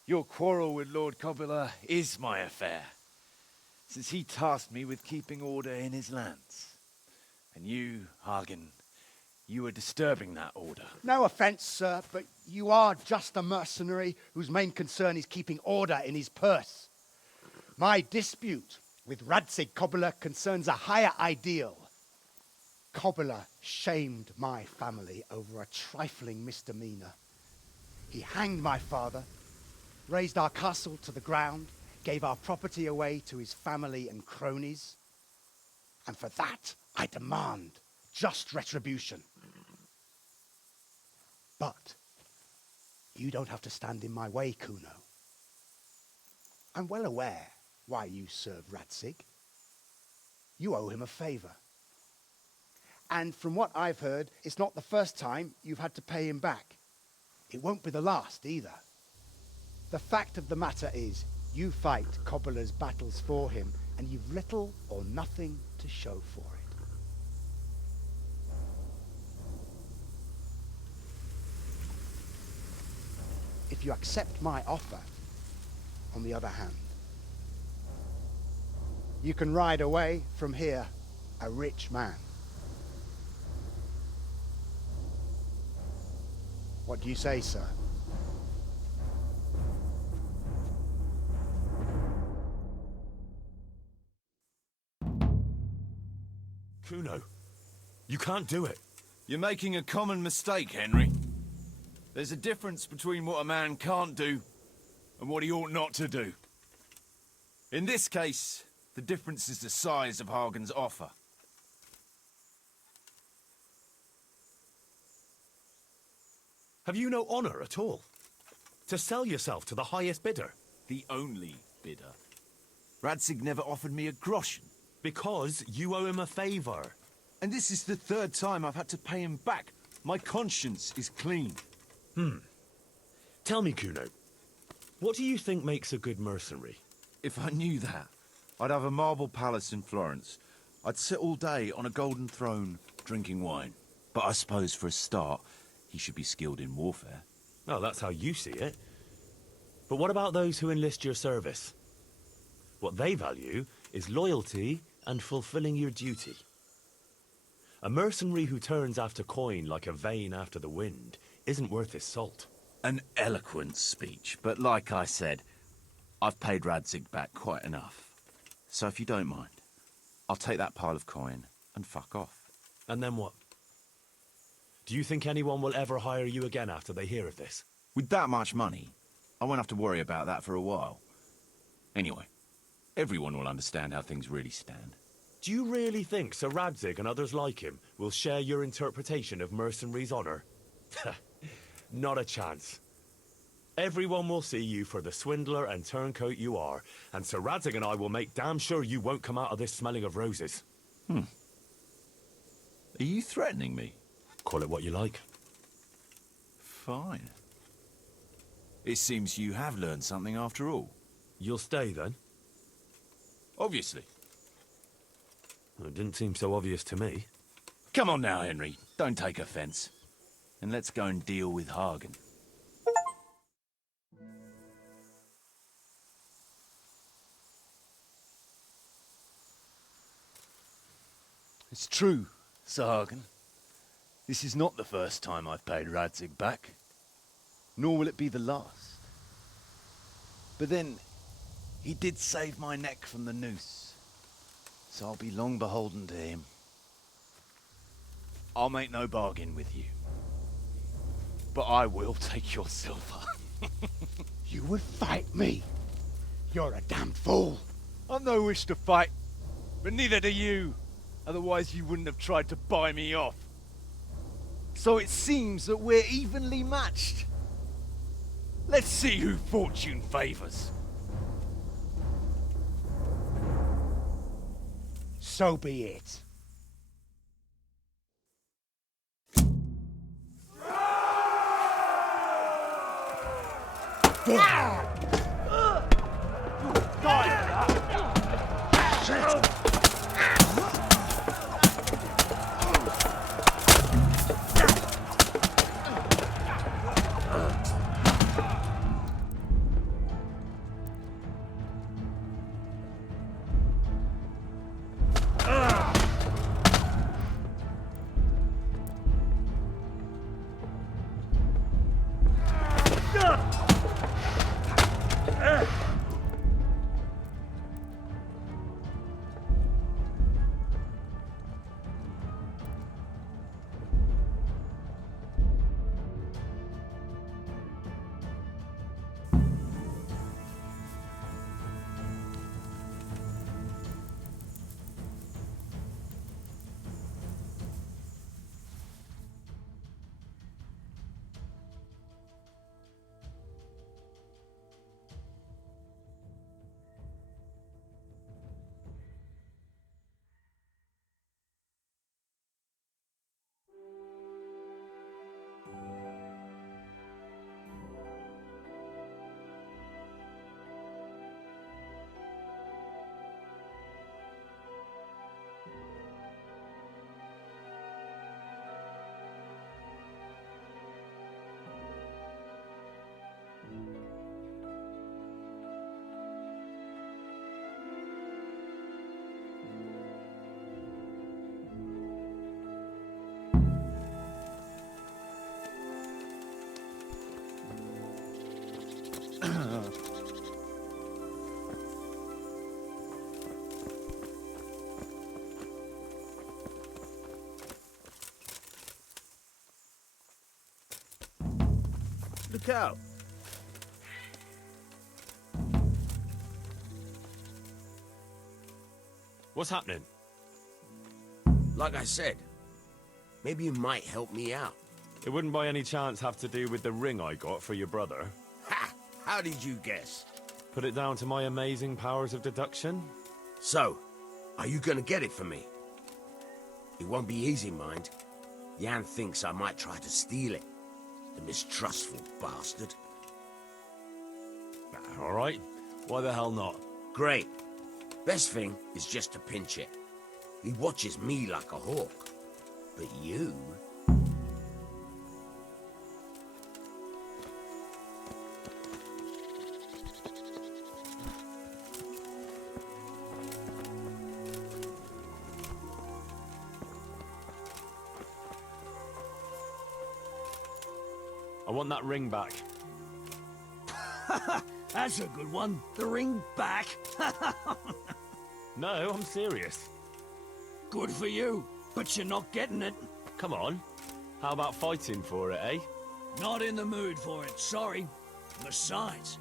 your quarrel with Lord Kobyla is my affair, since he tasked me with keeping order in his lands. And you, Hagen, you were disturbing that order. No offense, sir, but you are just a mercenary whose main concern is keeping order in his purse. My dispute with Radzig Kobyla concerns a higher ideal. Kobyla shamed my family over a trifling misdemeanor. He hanged my father, razed our castle to the ground, gave our property away to his family and cronies. And for that, I demand just retribution. But you don't have to stand in my way, Kuno. I'm well aware why you serve Radzig. You owe him a favor. And from what I've heard, it's not the first time you've had to pay him back. It won't be the last either. The fact of the matter is, you fight Kobyla's battles for him, and you've little or nothing to show for it. If you accept my offer, on the other hand, you can ride away from here a rich man. What do you say, sir? Kuno, you can't do it. You're making a common mistake, Henry. There's a difference between what a man can't do and what he ought not to do. In this case, the difference is the size of Hagen's offer. Have you no honor at all? To sell yourself to the highest bidder? The only bidder. Radzig never offered me a groschen. Because you owe him a favor. And this is the third time I've had to pay him back. My conscience is clean. Tell me, Kuno, what do you think makes a good mercenary? If I knew that, I'd have a marble palace in Florence. I'd sit all day on a golden throne, drinking wine. But I suppose for a start, he should be skilled in warfare. Oh, that's how you see it. But what about those who enlist your service? What they value is loyalty and fulfilling your duty. A mercenary who turns after coin like a vane after the wind isn't worth his salt. An eloquent speech, but like I said, I've paid Radzig back quite enough. So if you don't mind, I'll take that pile of coin and fuck off. And then what? Do you think anyone will ever hire you again after they hear of this? With that much money, I won't have to worry about that for a while. Anyway, everyone will understand how things really stand. Do you really think Sir Radzig and others like him will share your interpretation of mercenaries' honor? Not a chance. Everyone will see you for the swindler and turncoat you are, and Sir Radzig and I will make damn sure you won't come out of this smelling of roses. Are you threatening me? Call it what you like. Fine. It seems you have learned something after all. You'll stay, then? Obviously. Well, it didn't seem so obvious to me. Come on now, Henry. Don't take offense. And let's go and deal with Hagen. It's true, Sir Hagen. This is not the first time I've paid Radzig back, nor will it be the last. But then, he did save my neck from the noose, so I'll be long beholden to him. I'll make no bargain with you, but I will take your silver. You would fight me? You're a damn fool. I've no wish to fight, but neither do you. Otherwise you wouldn't have tried to buy me off. So it seems that we're evenly matched. Let's see who fortune favors. So be it. Look out. What's happening? Like I said, maybe you might help me out. It wouldn't by any chance have to do with the ring I got for your brother. Ha! How did you guess? Put it down to my amazing powers of deduction? So, are you gonna get it for me? It won't be easy, mind. Jan thinks I might try to steal it. The mistrustful bastard. All right. Why the hell not? Great. Best thing is just to pinch it. He watches me like a hawk. But you... I want that ring back. That's a good one. The ring back. No, I'm serious. Good for you, but you're not getting it. Come on. How about fighting for it, eh? Not in the mood for it, sorry. Besides,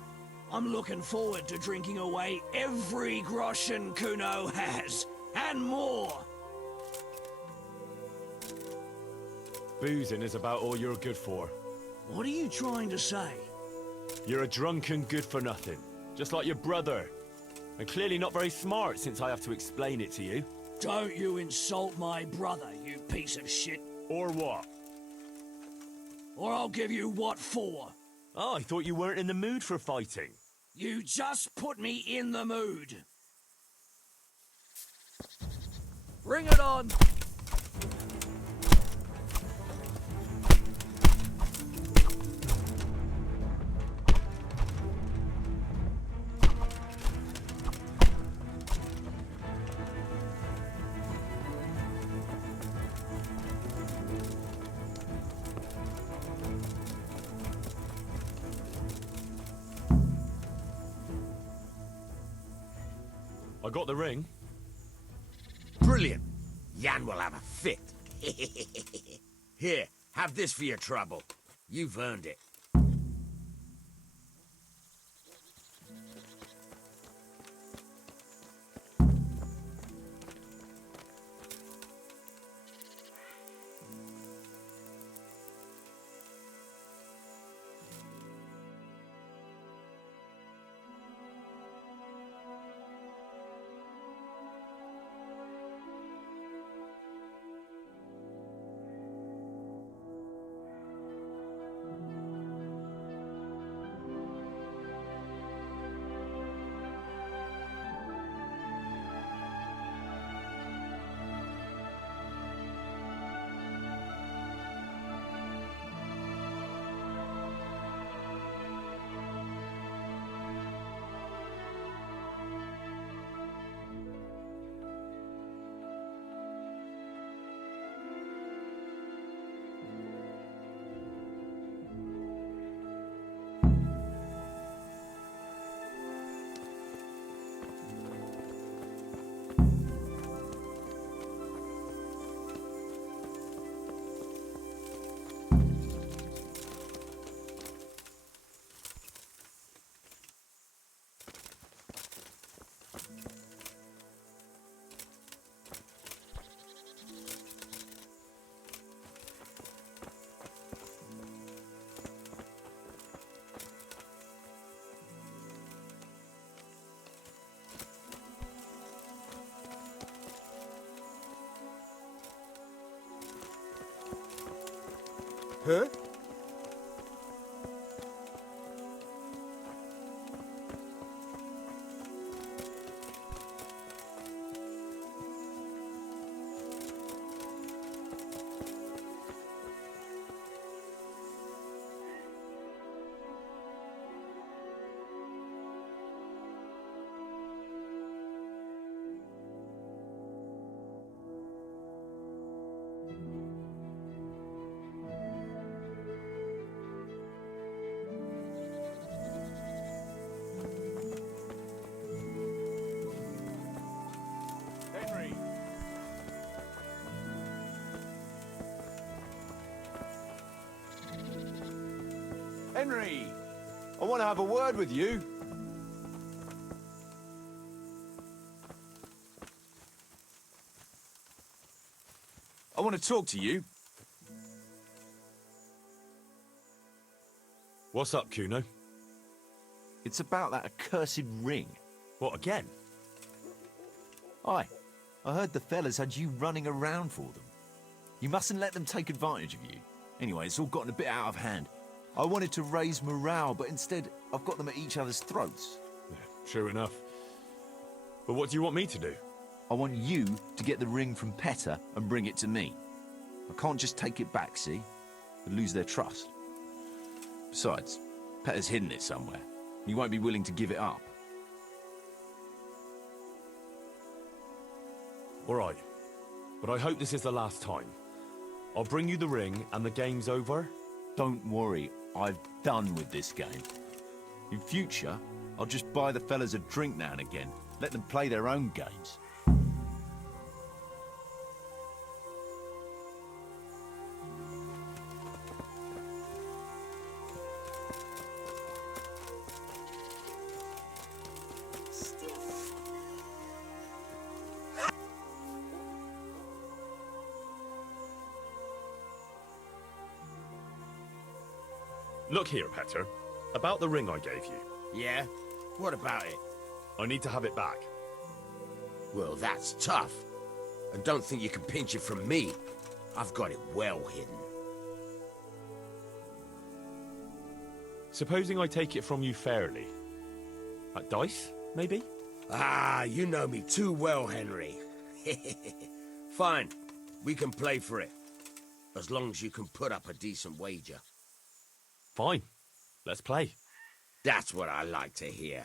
I'm looking forward to drinking away every groschen Kuno has, and more. Boozing is about all you're good for. What are you trying to say? You're a drunken good-for-nothing, just like your brother. And clearly not very smart, since I have to explain it to you. Don't you insult my brother, you piece of shit. Or what? Or I'll give you what for. Oh, I thought you weren't in the mood for fighting. You just put me in the mood. Bring it on! got the ring. Brilliant. Jan will have a fit. Here, have this for your trouble. You've earned it. Huh? Henry! I want to have a word with you. I want to talk to you. What's up, Kuno? It's about that accursed ring. What, again? Aye. I heard the fellas had you running around for them. You mustn't let them take advantage of you. Anyway, it's all gotten a bit out of hand. I wanted to raise morale, but instead I've got them at each other's throats. Yeah, sure enough. But what do you want me to do? I want you to get the ring from Petter and bring it to me. I can't just take it back, see? I'd lose their trust. Besides, Petter's hidden it somewhere. He won't be willing to give it up. All right. But I hope this is the last time. I'll bring you the ring and the game's over. Don't worry, I've done with this game. In future, I'll just buy the fellas a drink now and again. Let them play their own games. Look here, Petter. About the ring I gave you. Yeah? What about it? I need to have it back. Well, that's tough. And don't think you can pinch it from me. I've got it well hidden. Supposing I take it from you fairly. At dice, maybe? Ah, you know me too well, Henry. Fine. We can play for it. As long as you can put up a decent wager. Fine. Let's play. That's what I like to hear.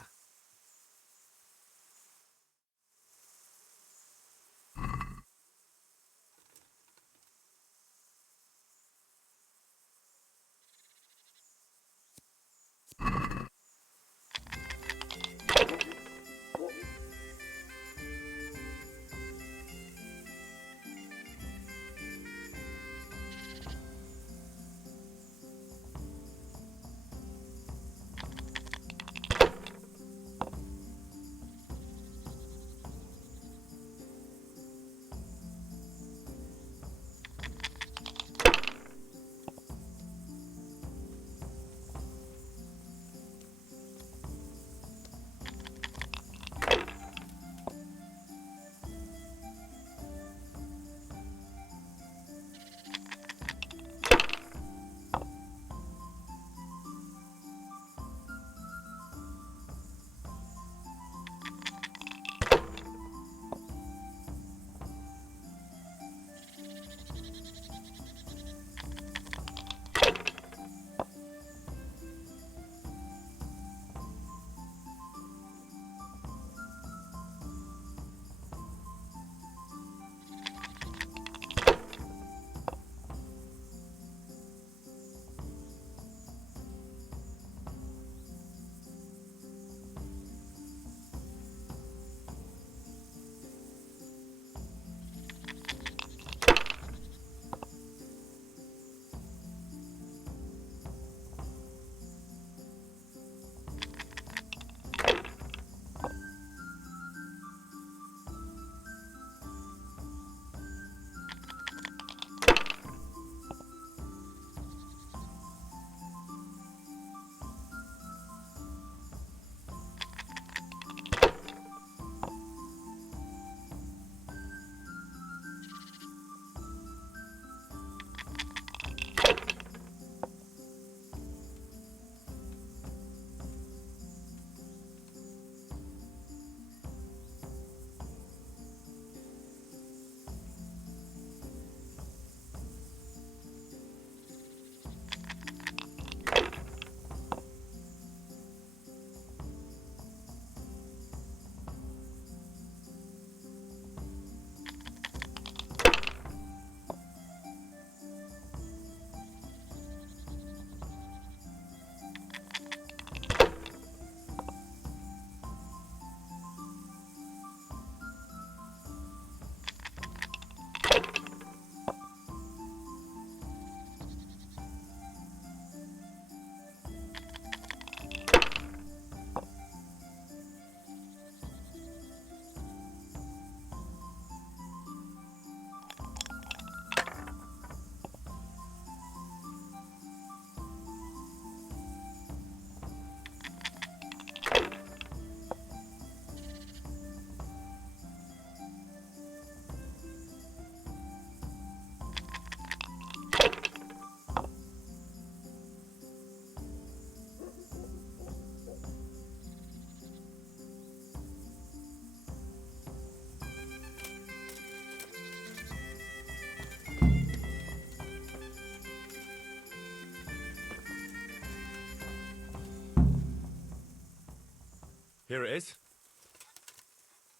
Here it is.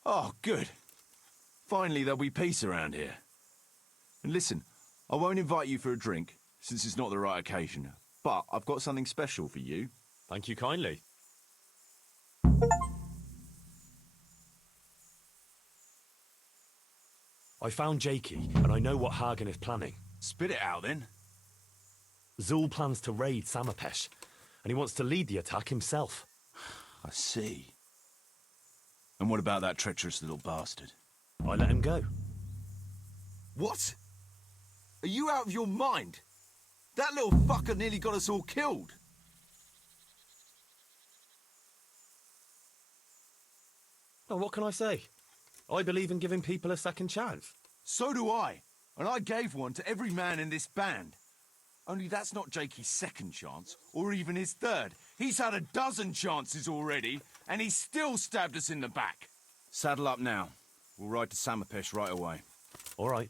Oh, good. Finally there'll be peace around here. And listen, I won't invite you for a drink, since it's not the right occasion. But I've got something special for you. Thank you kindly. I found Jakey, and I know what Hagen is planning. Spit it out, then. Zul plans to raid Samapesh, and he wants to lead the attack himself. I see. And what about that treacherous little bastard? I let him go. What? Are you out of your mind? That little fucker nearly got us all killed. Oh, what can I say? I believe in giving people a second chance. So do I. And I gave one to every man in this band. Only that's not Jakey's second chance, or even his third. He's had a dozen chances already, and he's still stabbed us in the back. Saddle up now. We'll ride to Samapesh right away. All right.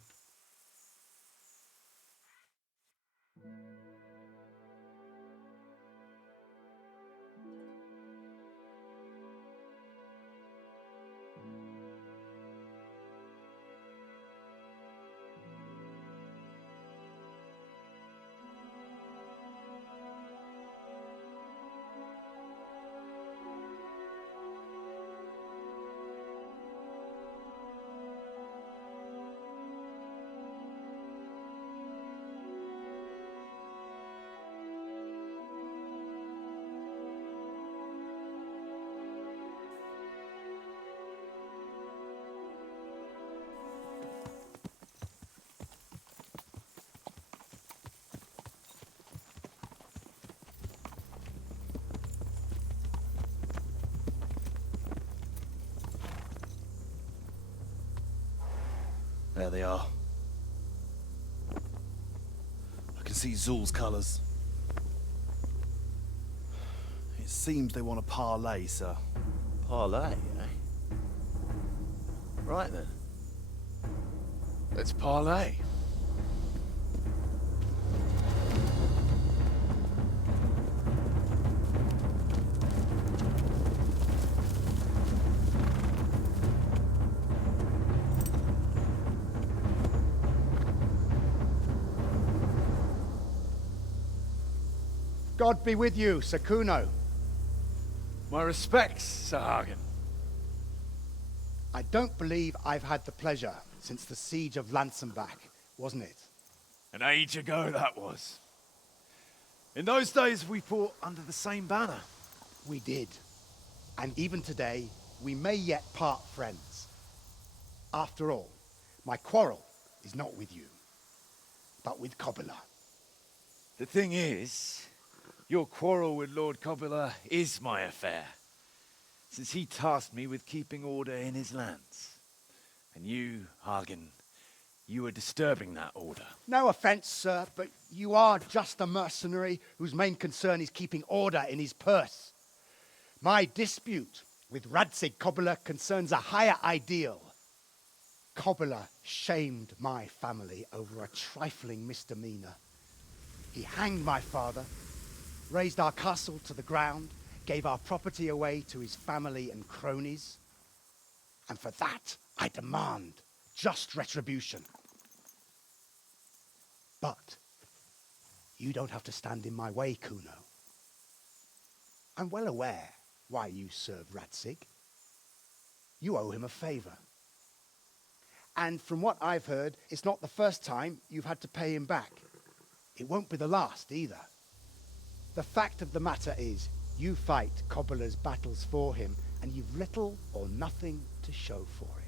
There they are. I can see Zul's colours. It seems they want a parley, sir. Parlay, eh? Right then. Let's parlay. God be with you, Sir Kuno. My respects, Sir Hagen. I don't believe I've had the pleasure since the siege of Lansenbach, wasn't it? An age ago, that was. In those days, we fought under the same banner. We did. And even today, we may yet part friends. After all, my quarrel is not with you, but with Kobyla. The thing is, your quarrel with Lord Kobyla is my affair, since he tasked me with keeping order in his lands. And you, Hagen, you are disturbing that order. No offense, sir, but you are just a mercenary whose main concern is keeping order in his purse. My dispute with Radzig Kobyla concerns a higher ideal. Kobyla shamed my family over a trifling misdemeanor. He hanged my father, razed our castle to the ground, gave our property away to his family and cronies. And for that, I demand just retribution. But you don't have to stand in my way, Kuno. I'm well aware why you serve Radzig. You owe him a favor. And from what I've heard, it's not the first time you've had to pay him back. It won't be the last either. The fact of the matter is, you fight Kobyla's battles for him, and you've little or nothing to show for it.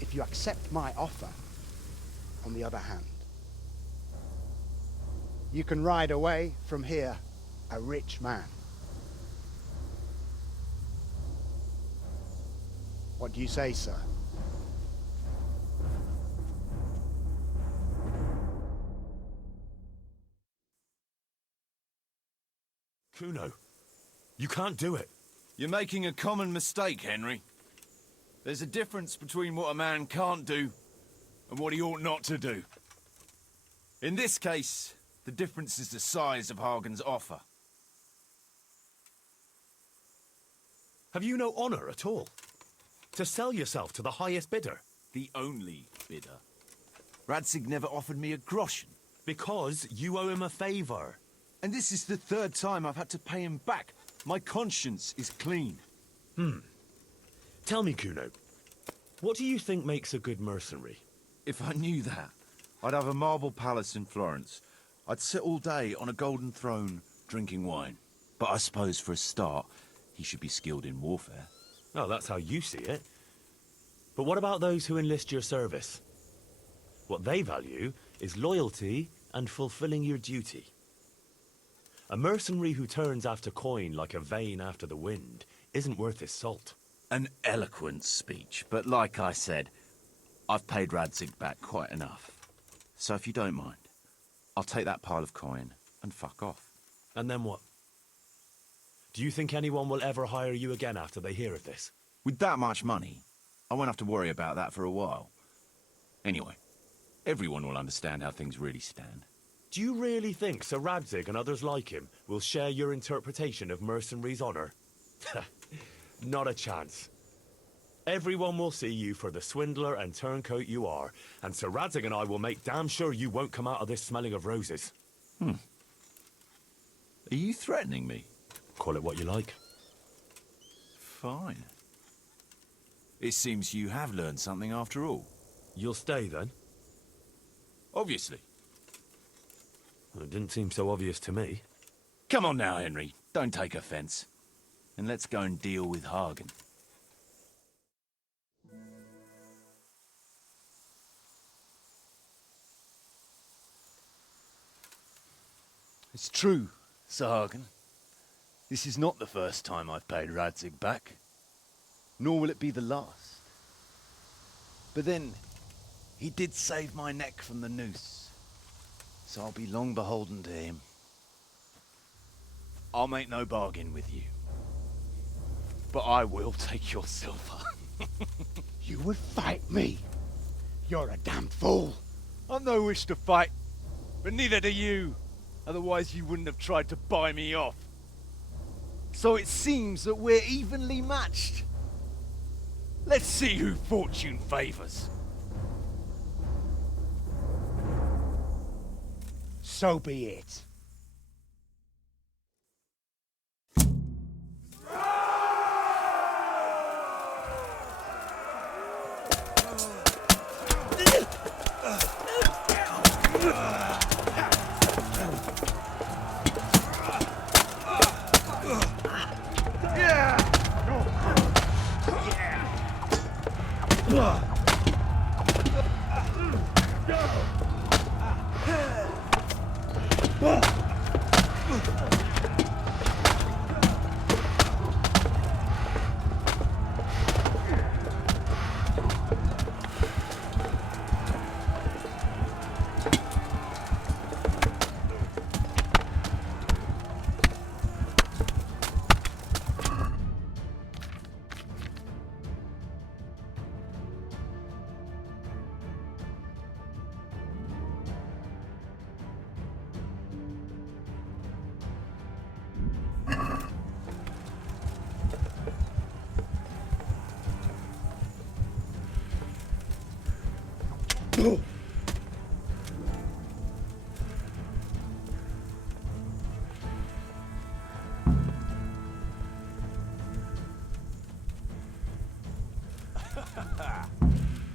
If you accept my offer, on the other hand, you can ride away from here a rich man. What do you say, sir? Kuno, you can't do it. You're making a common mistake, Henry. There's a difference between what a man can't do and what he ought not to do. In this case, The difference is the size of Hagen's offer. Have you no honor at all? To sell yourself to the highest bidder? The only bidder. Radzig never offered me a groschen. Because you owe him a favor. And this is the third time I've had to pay him back. My conscience is clean. Tell me, Kuno, what do you think makes a good mercenary? If I knew that, I'd have a marble palace in Florence. I'd sit all day on a golden throne, drinking wine. But I suppose for a start, he should be skilled in warfare. Oh, that's how you see it. But what about those who enlist your service? What they value is loyalty and fulfilling your duty. A mercenary who turns after coin like a vane after the wind isn't worth his salt. An eloquent speech, but like I said, I've paid Radzig back quite enough. So if you don't mind, I'll take that pile of coin and fuck off. And then what? Do you think anyone will ever hire you again after they hear of this? With that much money, I won't have to worry about that for a while. Anyway, everyone will understand how things really stand. Do you really think Sir Radzig and others like him will share your interpretation of mercenaries' honor? Not a chance. Everyone will see you for the swindler and turncoat you are, and Sir Radzig and I will make damn sure you won't come out of this smelling of roses. Are you threatening me? Call it what you like. Fine. It seems you have learned something after all. You'll stay, then? Obviously. Well, it didn't seem so obvious to me. Come on now, Henry. Don't take offense. And let's go and deal with Hagen. It's true, Sir Hagen. This is not the first time I've paid Radzig back. Nor will it be the last. But then, he did save my neck from the noose. So I'll be long beholden to him. I'll make no bargain with you. But I will take your silver. You would fight me? You're a damn fool. I've no wish to fight, but neither do you. Otherwise you wouldn't have tried to buy me off. So it seems that we're evenly matched. Let's see who fortune favors. So be it.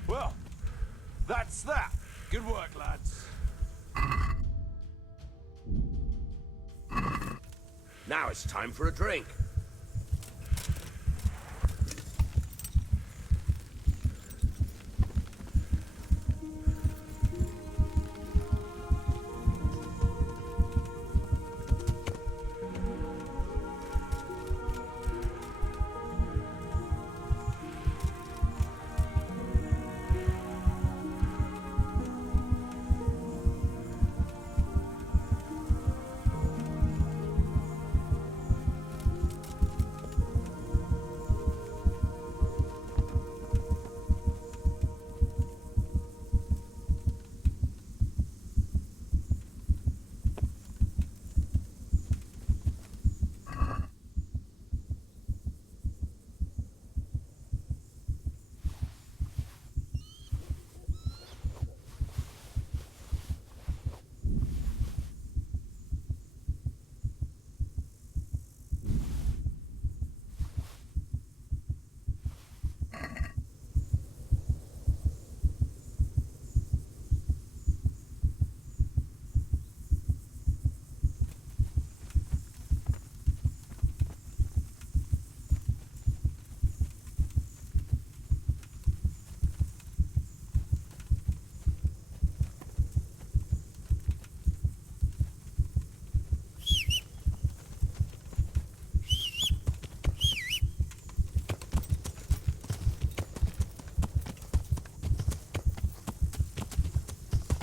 Well, that's that. Good work, lads. Now it's time for a drink.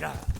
Ah.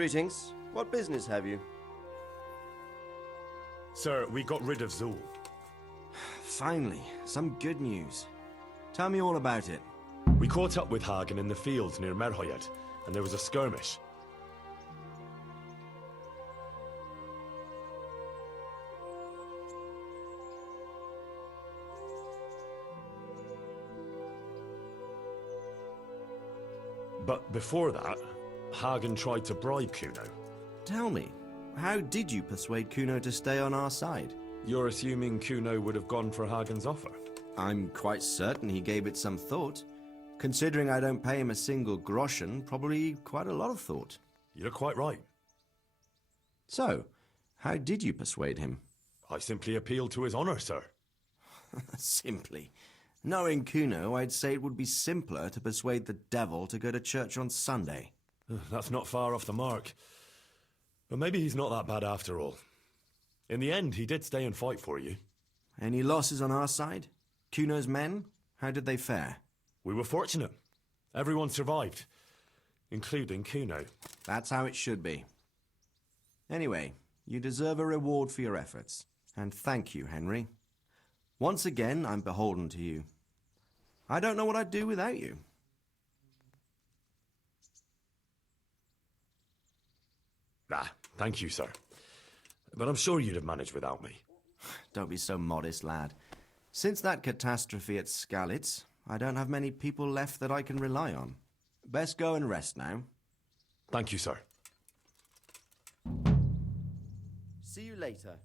Greetings. What business have you? Sir, we got rid of Zool. Finally, some good news. Tell me all about it. We caught up with Hagen in the fields near Merhoyed, and there was a skirmish. But before that, Hagen tried to bribe Kuno. Tell me, how did you persuade Kuno to stay on our side? You're assuming Kuno would have gone for Hagen's offer? I'm quite certain he gave it some thought. Considering I don't pay him a single groschen, probably quite a lot of thought. You're quite right. So, how did you persuade him? I simply appealed to his honor, sir. Simply. Knowing Kuno, I'd say it would be simpler to persuade the devil to go to church on Sunday. That's not far off the mark. But maybe he's not that bad after all. In the end, he did stay and fight for you. Any losses on our side? Kuno's men? How did they fare? We were fortunate. Everyone survived, including Kuno. That's how it should be. Anyway, you deserve a reward for your efforts. And thank you, Henry. Once again, I'm beholden to you. I don't know what I'd do without you. Thank you, sir. But I'm sure you'd have managed without me. Don't be so modest, lad. Since that catastrophe at Skalitz, I don't have many people left that I can rely on. Best go and rest now. Thank you, sir. See you later.